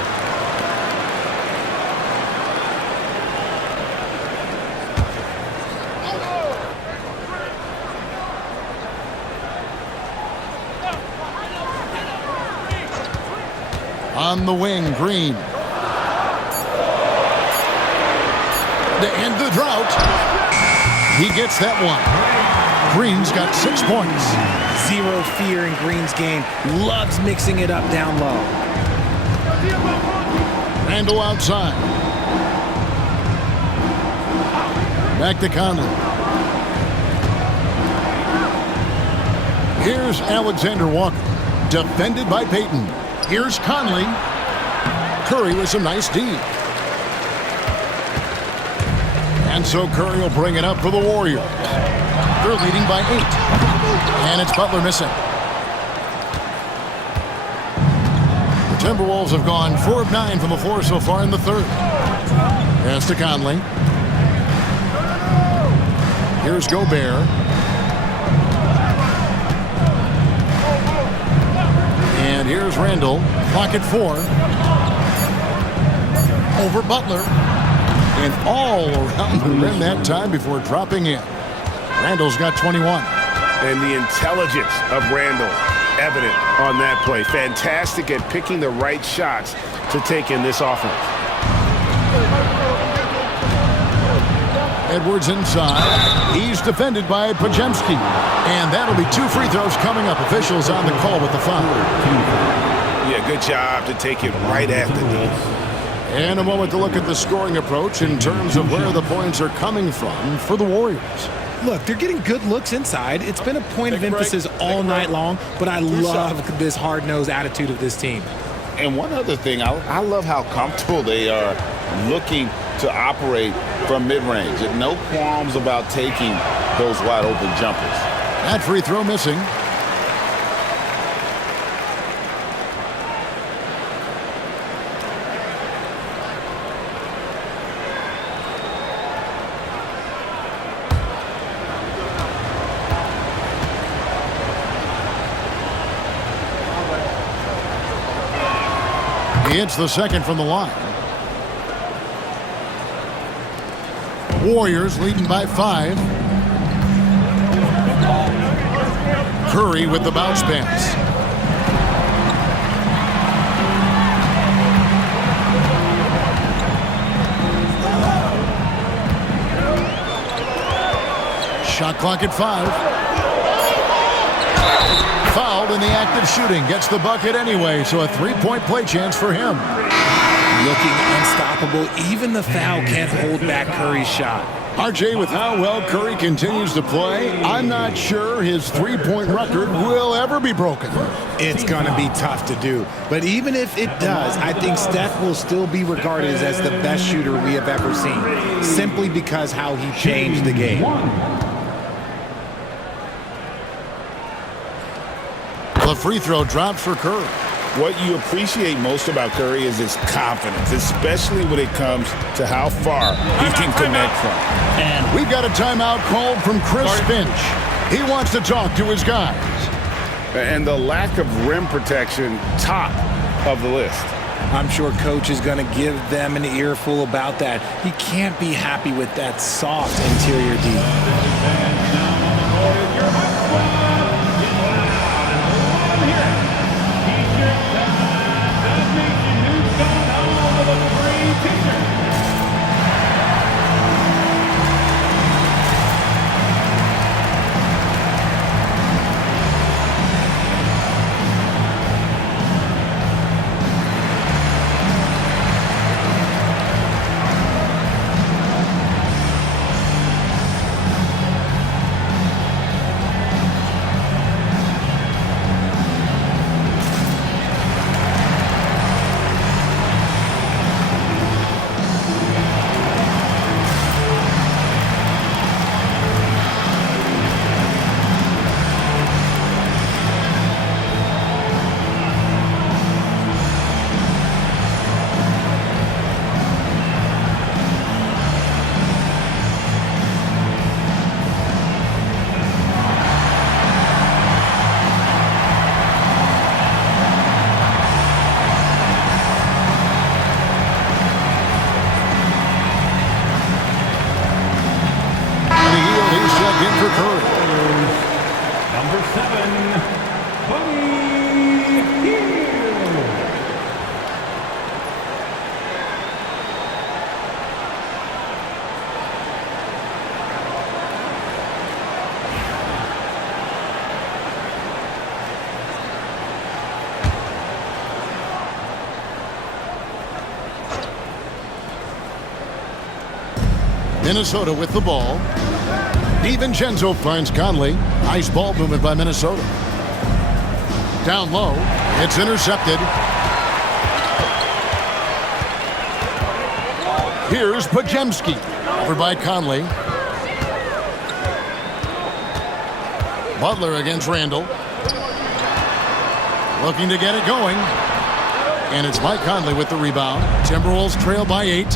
On the wing, Green. To end the drought. He gets that one. Green's got 6 points. Zero fear in Green's game. Loves mixing it up down low. Randall outside. Back to Conley. Here's Alexander Walker. Defended by Payton. Here's Conley. Curry with some nice D. And so Curry will bring it up for the Warriors. They're leading by 8. And it's Butler missing. The Timberwolves have gone 4 of 9 from the floor so far in the third. Pass to Conley. Here's Gobert. And here's Randall. Clock at 4. Over Butler. And all around the rim that time before dropping in. Randall's got 21. And the intelligence of Randall evident on that play. Fantastic at picking the right shots to take in this offense. Edwards inside. He's defended by Podziemski. And that'll be 2 free throws coming up. Officials on the call with the foul. Yeah, good job to take it right at the knee. And a moment to look at the scoring approach in terms of where the points are coming from for the Warriors. Look, they're getting good looks inside. It's been a point of emphasis all night long, but I love this hard-nosed attitude of this team. And one other thing, I love how comfortable they are looking to operate from mid-range. No qualms about taking those wide-open jumpers. That free throw missing. He hits the second from the line. Warriors leading by 5. Curry with the bounce pass. Shot clock at 5. Fouled in the act of shooting. Gets the bucket anyway, so a 3-point play chance for him. Looking unstoppable. Even the foul can't hold back Curry's shot. RJ, with how well Curry continues to play, I'm not sure his 3-point record will ever be broken. It's going to be tough to do. But even if it does, I think Steph will still be regarded as the best shooter we have ever seen, simply because how he changed the game. The free throw drops for Curry. What you appreciate most about Curry is his confidence, especially when it comes to how far he can connect from. And we've got a timeout called from Chris Finch. He wants to talk to his guys. And the lack of rim protection, top of the list. I'm sure Coach is going to give them an earful about that. He can't be happy with that soft interior D. Minnesota with the ball. DiVincenzo finds Conley. Nice ball movement by Minnesota. Down low. It's intercepted. Here's Pajemski. Over by Conley. Butler against Randall. Looking to get it going. And it's Mike Conley with the rebound. Timberwolves trail by 8.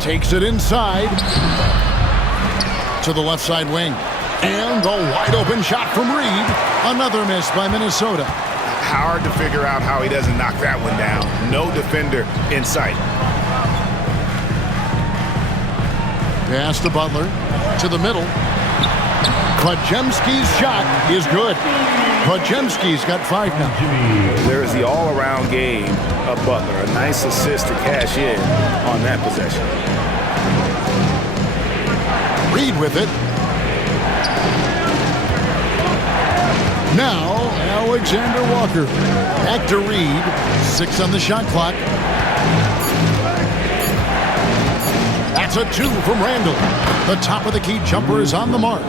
Takes it inside to the left side wing. And a wide open shot from Reed. Another miss by Minnesota. Hard to figure out how he doesn't knock that one down. No defender in sight. Pass to Butler. To the middle. Pajemski's shot is good. Pajemski's got 5 now. There's the all-around game of Butler. A nice assist to cash in on that possession. Reed with it. Now, Alexander Walker. Back to Reed. 6 on the shot clock. That's That's a 2 from Randall. The top of the key jumper is on the mark.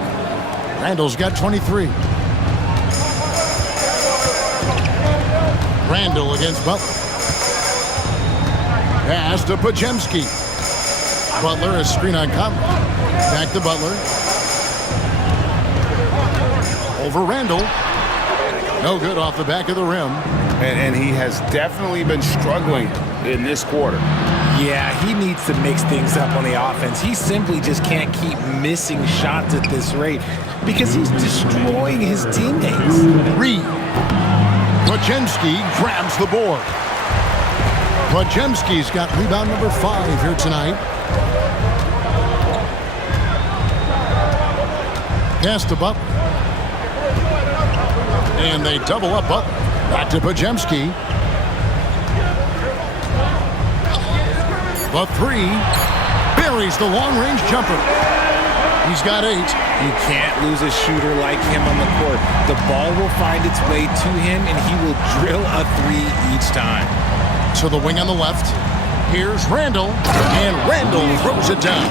Randall's got 23. Randall against Butler. Pass to Podziemski. Butler is screen on Conley. Back to Butler. Over Randall. No good off the back of the rim. And he has definitely been struggling in this quarter. Yeah, he needs to mix things up on the offense. He simply just can't keep missing shots at this rate because he's destroying his teammates. Reed. Podziemski grabs the board. Podziemski's got rebound number 5 here tonight. Pass to Butler. And they double up Butler. Back to Podziemski. The 3 buries the long-range jumper. He's got 8. You can't lose a shooter like him on the court. The ball will find its way to him, and he will drill a 3 each time. To the wing on the left. Here's Randall, and Randall throws it down.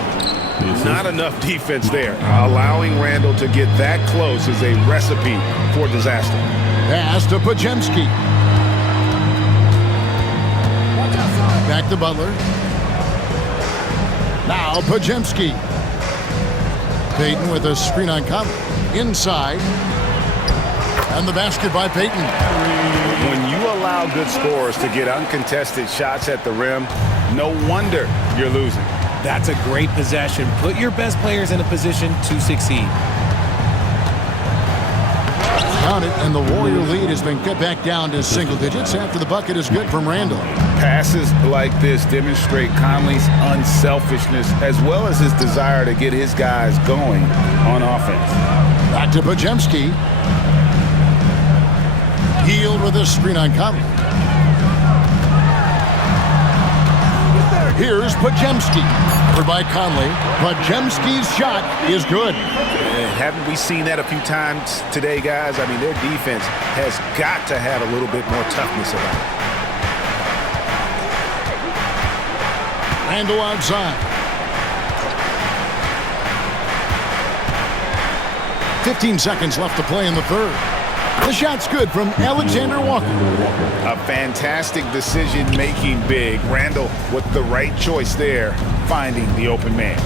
Not enough defense there. Allowing Randall to get that close is a recipe for disaster. Pass to Podziemski. Back to Butler. Now Podziemski. Payton with a screen on Conley. Inside. And the basket by Payton. When you allow good scorers to get uncontested shots at the rim, no wonder you're losing. That's a great possession. Put your best players in a position to succeed. Count it, and the Warrior lead has been cut back down to single digits after the bucket is good from Randall. Passes like this demonstrate Conley's unselfishness as well as his desire to get his guys going on offense. Back to Podziemski. Healed with a screen on Conley. Here's Podziemski. Covered by Conley. Podziemski's shot is good. Haven't we seen that a few times today, guys? I mean, their defense has got to have a little bit more toughness about it. Randall outside. 15 seconds left to play in the third. The shot's good from Alexander Walker. A fantastic decision-making big. Randall with the right choice there, finding the open man.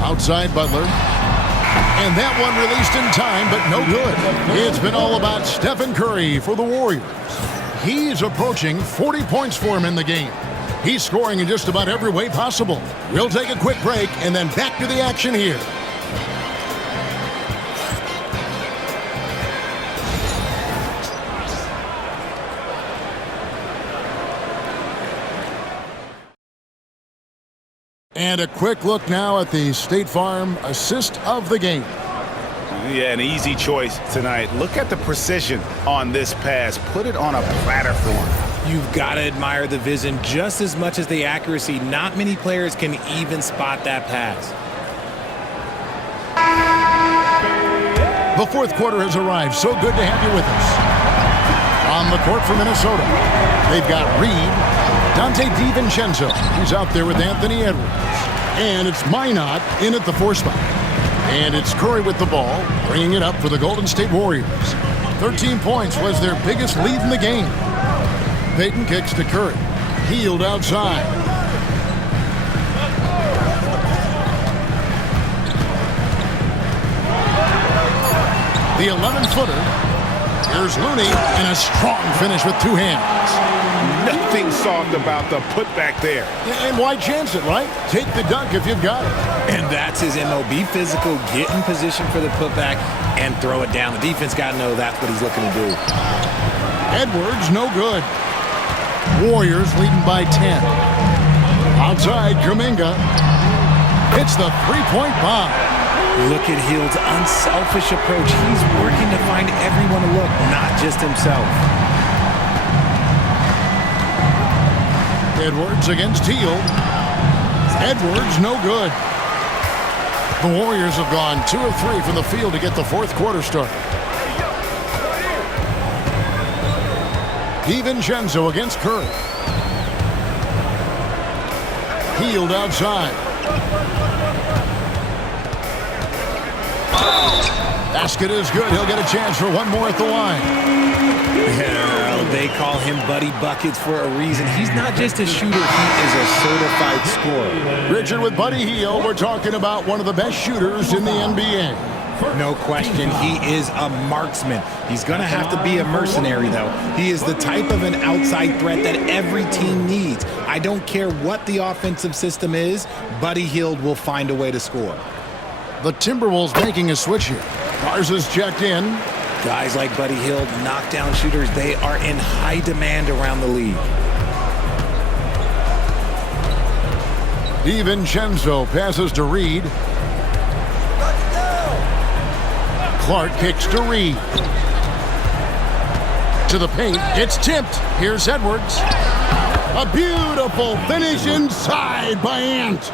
Outside Butler. And that one released in time, but no good. It's been all about Stephen Curry for the Warriors. He's approaching 40 points for him in the game. He's scoring in just about every way possible. We'll take a quick break and then back to the action here. And a quick look now at the State Farm assist of the game. Yeah, an easy choice tonight. Look at the precision on this pass. Put it on a platter for him. You've got to admire the vision just as much as the accuracy. Not many players can even spot that pass. The fourth quarter has arrived. So good to have you with us. On the court for Minnesota, they've got Reed, Dante DiVincenzo. He's out there with Anthony Edwards. And it's Minot in at the 4 spot. And it's Curry with the ball, bringing it up for the Golden State Warriors. 13 points was their biggest lead in the game. Payton kicks to Curry. Healed outside. The 11-footer. Here's Looney, and a strong finish with 2 hands. Nothing soft about the putback there. And why chance it, right? Take the dunk if you've got it. And that's his MO. Be physical, get in position for the putback, and throw it down. The defense got to know that's what he's looking to do. Edwards, no good. Warriors leading by 10. Outside, Kuminga hits the 3-point bomb. Look at Hield's unselfish approach. He's working to find everyone to look, not just himself. Edwards against Hield. Edwards, no good. The Warriors have gone 2 of 3 from the field to get the fourth quarter started. DiVincenzo against Curry. Healed outside. Basket is good. He'll get a chance for one more at the line. Yeah, they call him Buddy Buckets for a reason. He's not just a shooter, he is a certified scorer. Richard, with Buddy Hield, we're talking about one of the best shooters in the NBA. No question, he is a marksman. He's going to have to be a mercenary, though. He is the type of an outside threat that every team needs. I don't care what the offensive system is, Buddy Hield will find a way to score. The Timberwolves making a switch here. Garza's checked in. Guys like Buddy Hield, knockdown shooters, they are in high demand around the league. DiVincenzo passes to Reed. Clark kicks to Reed. To the paint. It's tipped. Here's Edwards. A beautiful finish inside by Ant.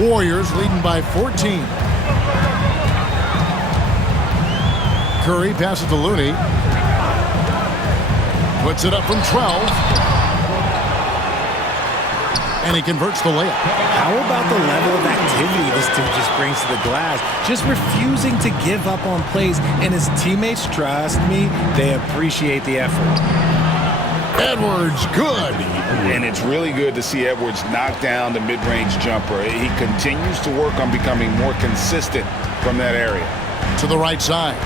Warriors leading by 14. Curry passes to Looney. Puts it up from 12. And he converts the layup. How about the level of activity this team just brings to the glass? Just refusing to give up on plays, and his teammates, trust me, they appreciate the effort. Edwards, good. And it's really good to see Edwards knock down the mid-range jumper. He continues to work on becoming more consistent from that area. To the right side.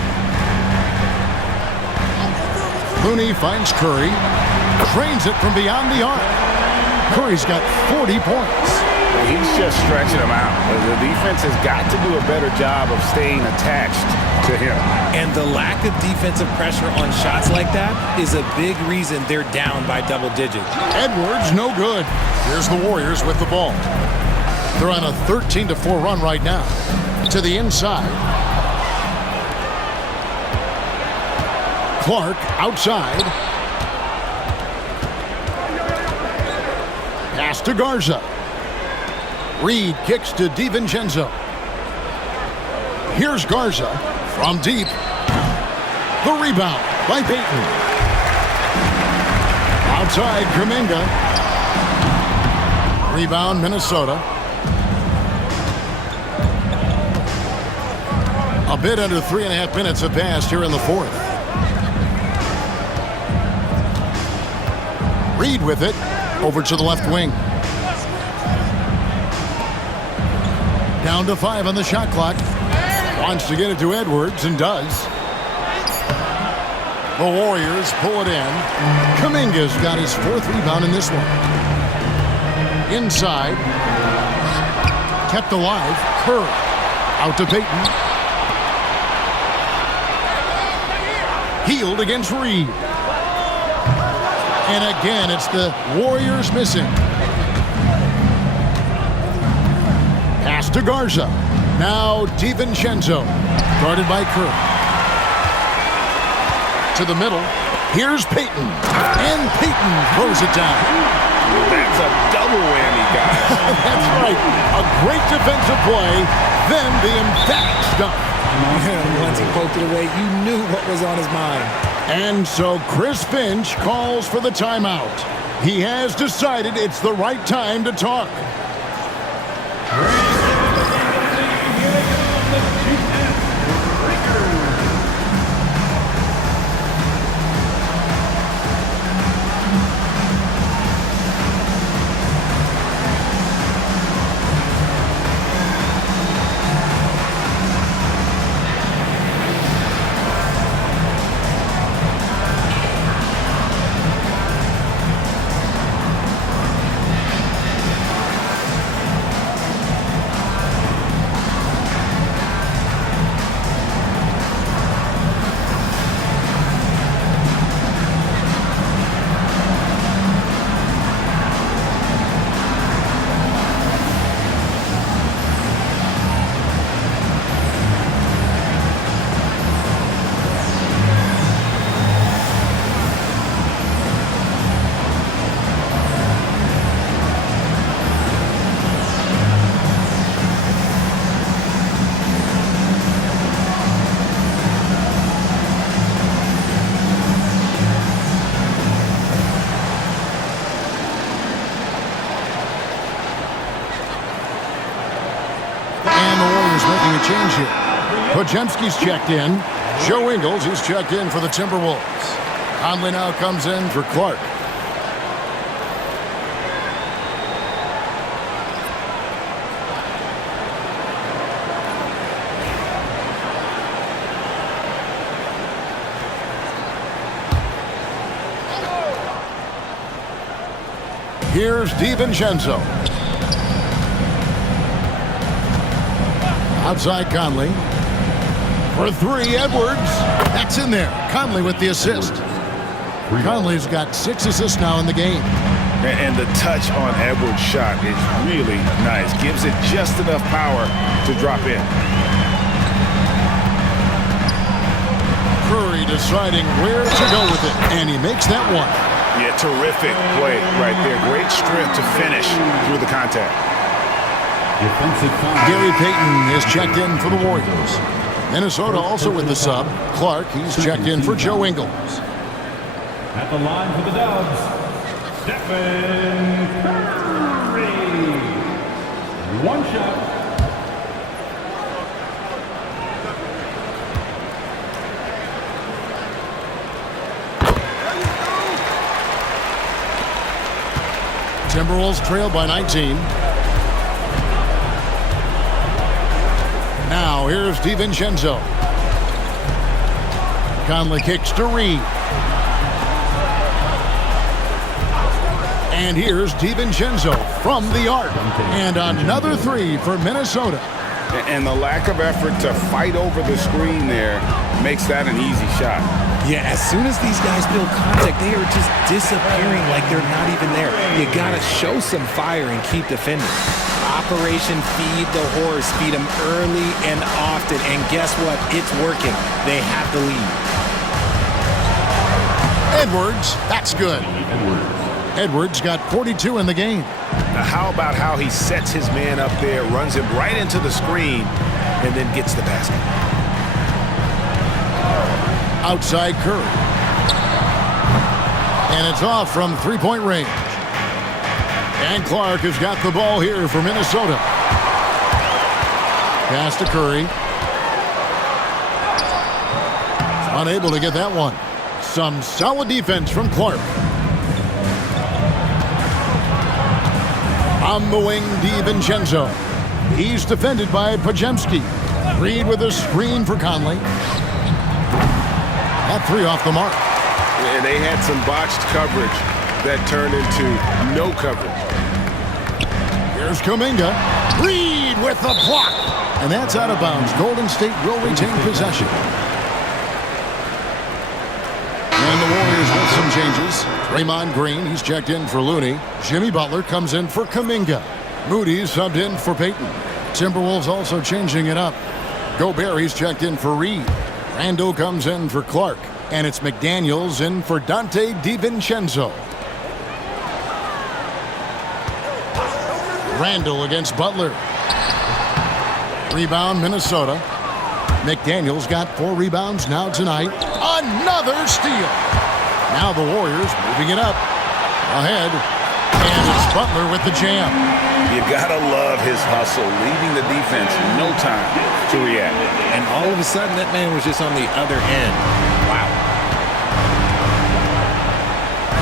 Looney finds Curry. Trains it from beyond the arc. Curry's got 40 points. He's just stretching them out. The defense has got to do a better job of staying attached to him. And the lack of defensive pressure on shots like that is a big reason they're down by double digits. Edwards, no good. Here's the Warriors with the ball. They're on a 13-4 run right now. To the inside. Clark outside. Pass to Garza. Reed kicks to DiVincenzo. Here's Garza from deep. The rebound by Payton. Outside, Kuminga. Rebound, Minnesota. A bit under 3.5 minutes have passed here in the fourth. Reed with it. Over to the left wing. Down to 5 on the shot clock. Wants to get it to Edwards and does. The Warriors pull it in. Kuminga's got his 4th rebound in this one. Inside. Kept alive. Curry. Out to Payton. Healed against Reed. And again, it's the Warriors missing. Pass to Garza. Now DiVincenzo. Guarded by Curry. To the middle. Here's Payton. And Payton throws it down. That's a double whammy, guys. That's right. A great defensive play. Then the emphatic stuff. Once he poked it away, you knew what was on his mind. And so Chris Finch calls for the timeout. He has decided it's the right time to talk. making a change here. Podziemski's checked in. Joe Ingles, he's checked in for the Timberwolves. Conley now comes in for Clark. Here's DiVincenzo. Outside Conley. For three, Edwards. That's in there. Conley with the assist. Conley's got 6 assists now in the game. And the touch on Edwards' shot is really nice. Gives it just enough power to drop in. Curry deciding where to go with it, and he makes that one. Yeah, terrific play right there. Great strength to finish through the contact. Gary Payton is checked in for the Warriors. Minnesota also with the sub. Clark, he's checked in for Joe Ingles. At the line for the Dubs, Stephen Curry. One shot. Timberwolves trail by 19. Now here's DiVincenzo. Conley kicks to Reed. And here's DiVincenzo from the arc. And another three for Minnesota. And the lack of effort to fight over the screen there makes that an easy shot. Yeah, as soon as these guys build contact, they are just disappearing like they're not even there. You got to show some fire and keep defending. Operation Feed the Horse. Feed them early and often. And guess what? It's working. They have the lead. Edwards, that's good. Edwards got 42 in the game. Now, how about how he sets his man up there, runs him right into the screen, and then gets the basket. Outside Curry. And it's off from three-point range. And Clark has got the ball here for Minnesota. Pass to Curry. Unable to get that one. Some solid defense from Clark. On the wing, DiVincenzo. He's defended by Podziemski. Reed with a screen for Conley. That three off the mark. And they had some botched coverage that turned into no coverage. Here's Kuminga. Reed with the block. And that's out of bounds. Golden State will retain possession. And the Warriors with some changes. Draymond Green, he's checked in for Looney. Jimmy Butler comes in for Kuminga. Moody's subbed in for Payton. Timberwolves also changing it up. Gobert, he's checked in for Reed. Randall comes in for Clark. And it's McDaniels in for Dante DiVincenzo. Randall against Butler. Rebound, Minnesota. McDaniels got 4 rebounds now tonight. Another steal. Now the Warriors moving it up. Ahead. And it's Butler with the jam. You gotta love his hustle, leaving the defense no time to react. And all of a sudden, that man was just on the other end. Wow.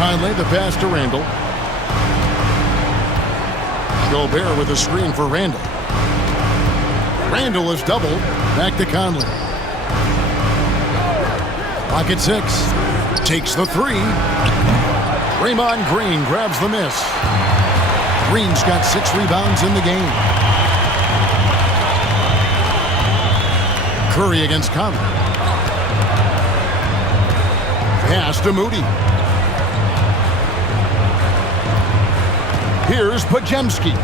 Conley, the pass to Randall. Gobert with a screen for Randall. Randall is doubled. Back to Conley. Pocket 6. Takes the 3. Draymond Green grabs the miss. Green's got 6 rebounds in the game. Curry against Conley. Pass to Moody. Here's Podziemski.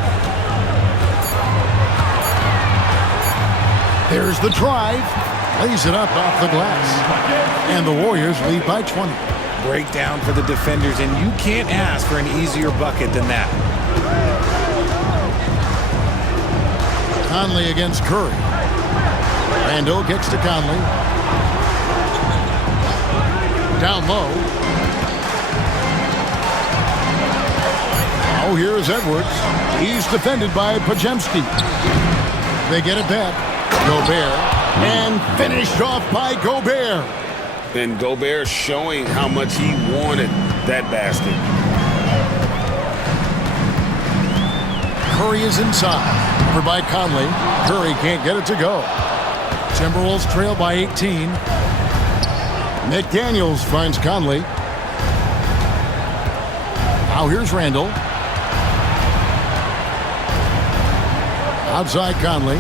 There's the drive. Lays it up off the glass. And the Warriors lead by 20. Breakdown for the defenders, and you can't ask for an easier bucket than that. Conley against Curry. Randall kicks to Conley. Down low. Oh, here's Edwards. He's defended by Podziemski. They get it back. Gobert. And finished off by Gobert. And Gobert showing how much he wanted that basket. Curry is inside. Over by Conley. Curry can't get it to go. Timberwolves trail by 18. McDaniels finds Conley. Now here's Randall. Outside Conley.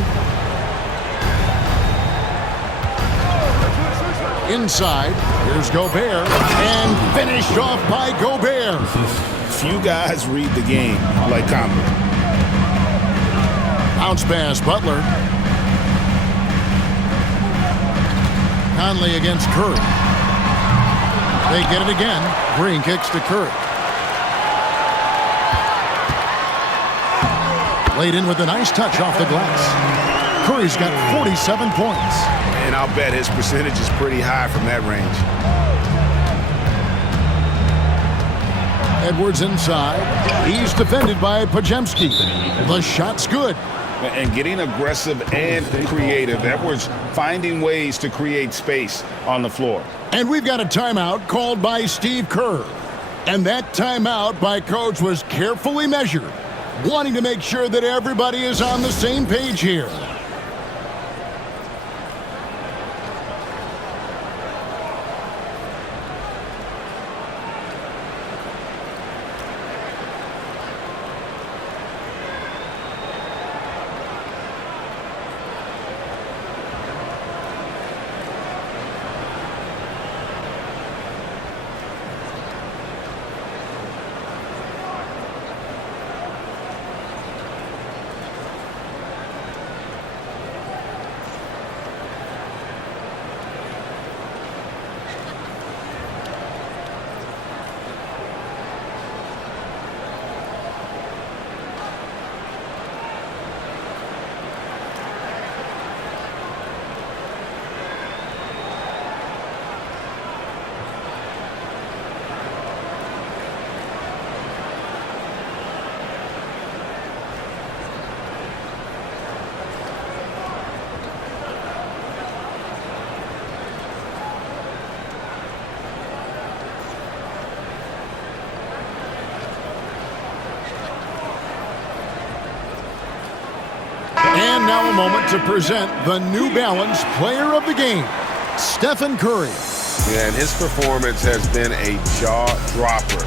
Inside. Here's Gobert. And finished off by Gobert. Few guys read the game like Conley. Bounce pass, Butler. Conley against Curry. They get it again. Green kicks to Curry. Laid in with a nice touch off the glass. Curry's got 47 points. And I'll bet his percentage is pretty high from that range. Edwards inside. He's defended by Podziemski. The shot's good. And getting aggressive and creative. Edwards finding ways to create space on the floor. And we've got a timeout called by Steve Kerr. And that timeout by Coach was carefully measured, wanting to make sure that everybody is on the same page here. And now a moment to present the New Balance Player of the Game, Stephen Curry. Yeah, and his performance has been a jaw-dropper.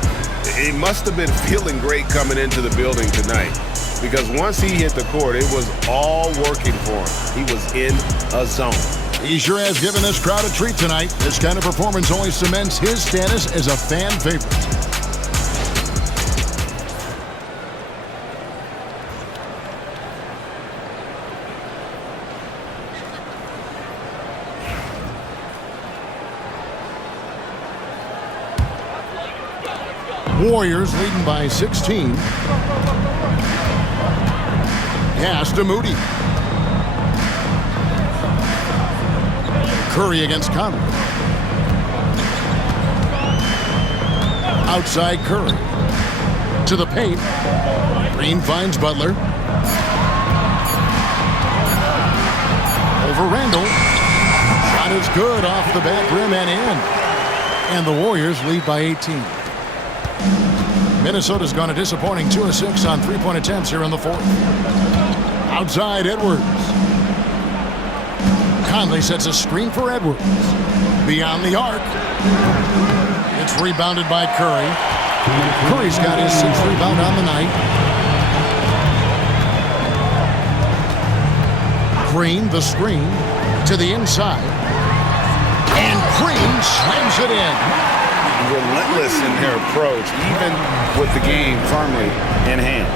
He must have been feeling great coming into the building tonight, because once he hit the court, it was all working for him. He was in a zone. He sure has given this crowd a treat tonight. This kind of performance only cements his status as a fan favorite. Warriors leading by 16. Pass to Moody. Curry against Conley. Outside Curry. To the paint. Green finds Butler. Over Randall. Shot is good off the back rim and in. And the Warriors lead by 18. Minnesota's gone a disappointing 2 of 6 on three-point attempts here in the fourth. Outside Edwards. Conley sets a screen for Edwards. Beyond the arc. It's rebounded by Curry. Curry's got his 6th rebound on the night. Green, the screen, to the inside. And Green slams it in. Relentless in their approach, even with the game firmly in hand.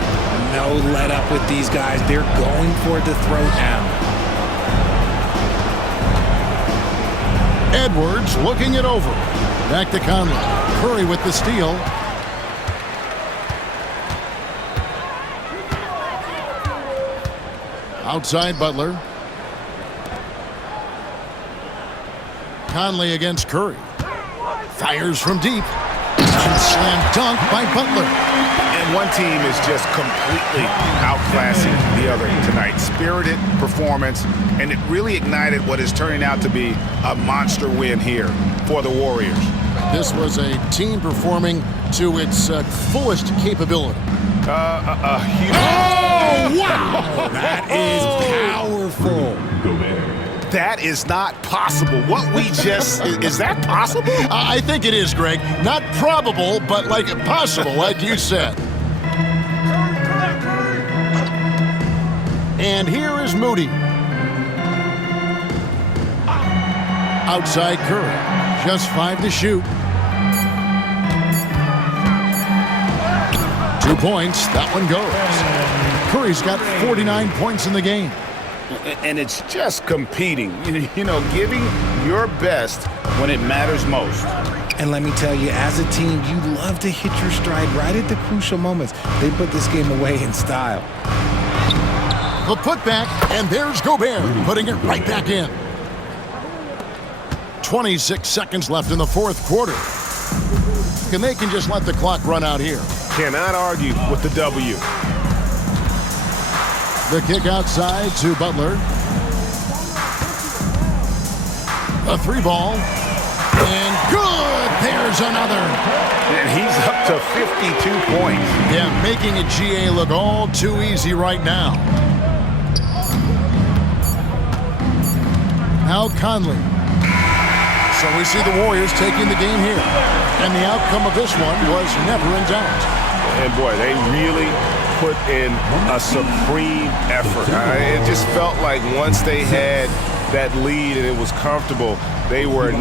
No let up with these guys. They're going for the throw now. Edwards looking it over. Back to Conley. Curry with the steal. Outside Butler. Conley against Curry. Fires from deep. And slam dunk by Butler. And one team is just completely outclassing the other tonight. Spirited performance, and it really ignited what is turning out to be a monster win here for the Warriors. This was a team performing to its fullest capability. Huge. Oh, wow! That is powerful. That is not possible. What we just... is that possible? I think it is, Greg. Not probable, but like possible, like you said. And here is Moody. Outside Curry. Just 5 to shoot. 2 points. That one goes. Curry's got 49 points in the game. And it's just competing. You know, giving your best when it matters most. And let me tell you, as a team, you love to hit your stride right at the crucial moments. They put this game away in style. The putback, and there's Gobert putting it right back in. 26 seconds left in the fourth quarter. And they can just let the clock run out here. Cannot argue with the W. The kick outside to Butler. A 3-ball. And good! There's another. And he's up to 52 points. Yeah, making a GA look all too easy right now. Now Conley. So we see the Warriors taking the game here. And the outcome of this one was never in doubt. And boy, they really put in a supreme effort. It just felt like once they had that lead and it was comfortable, they were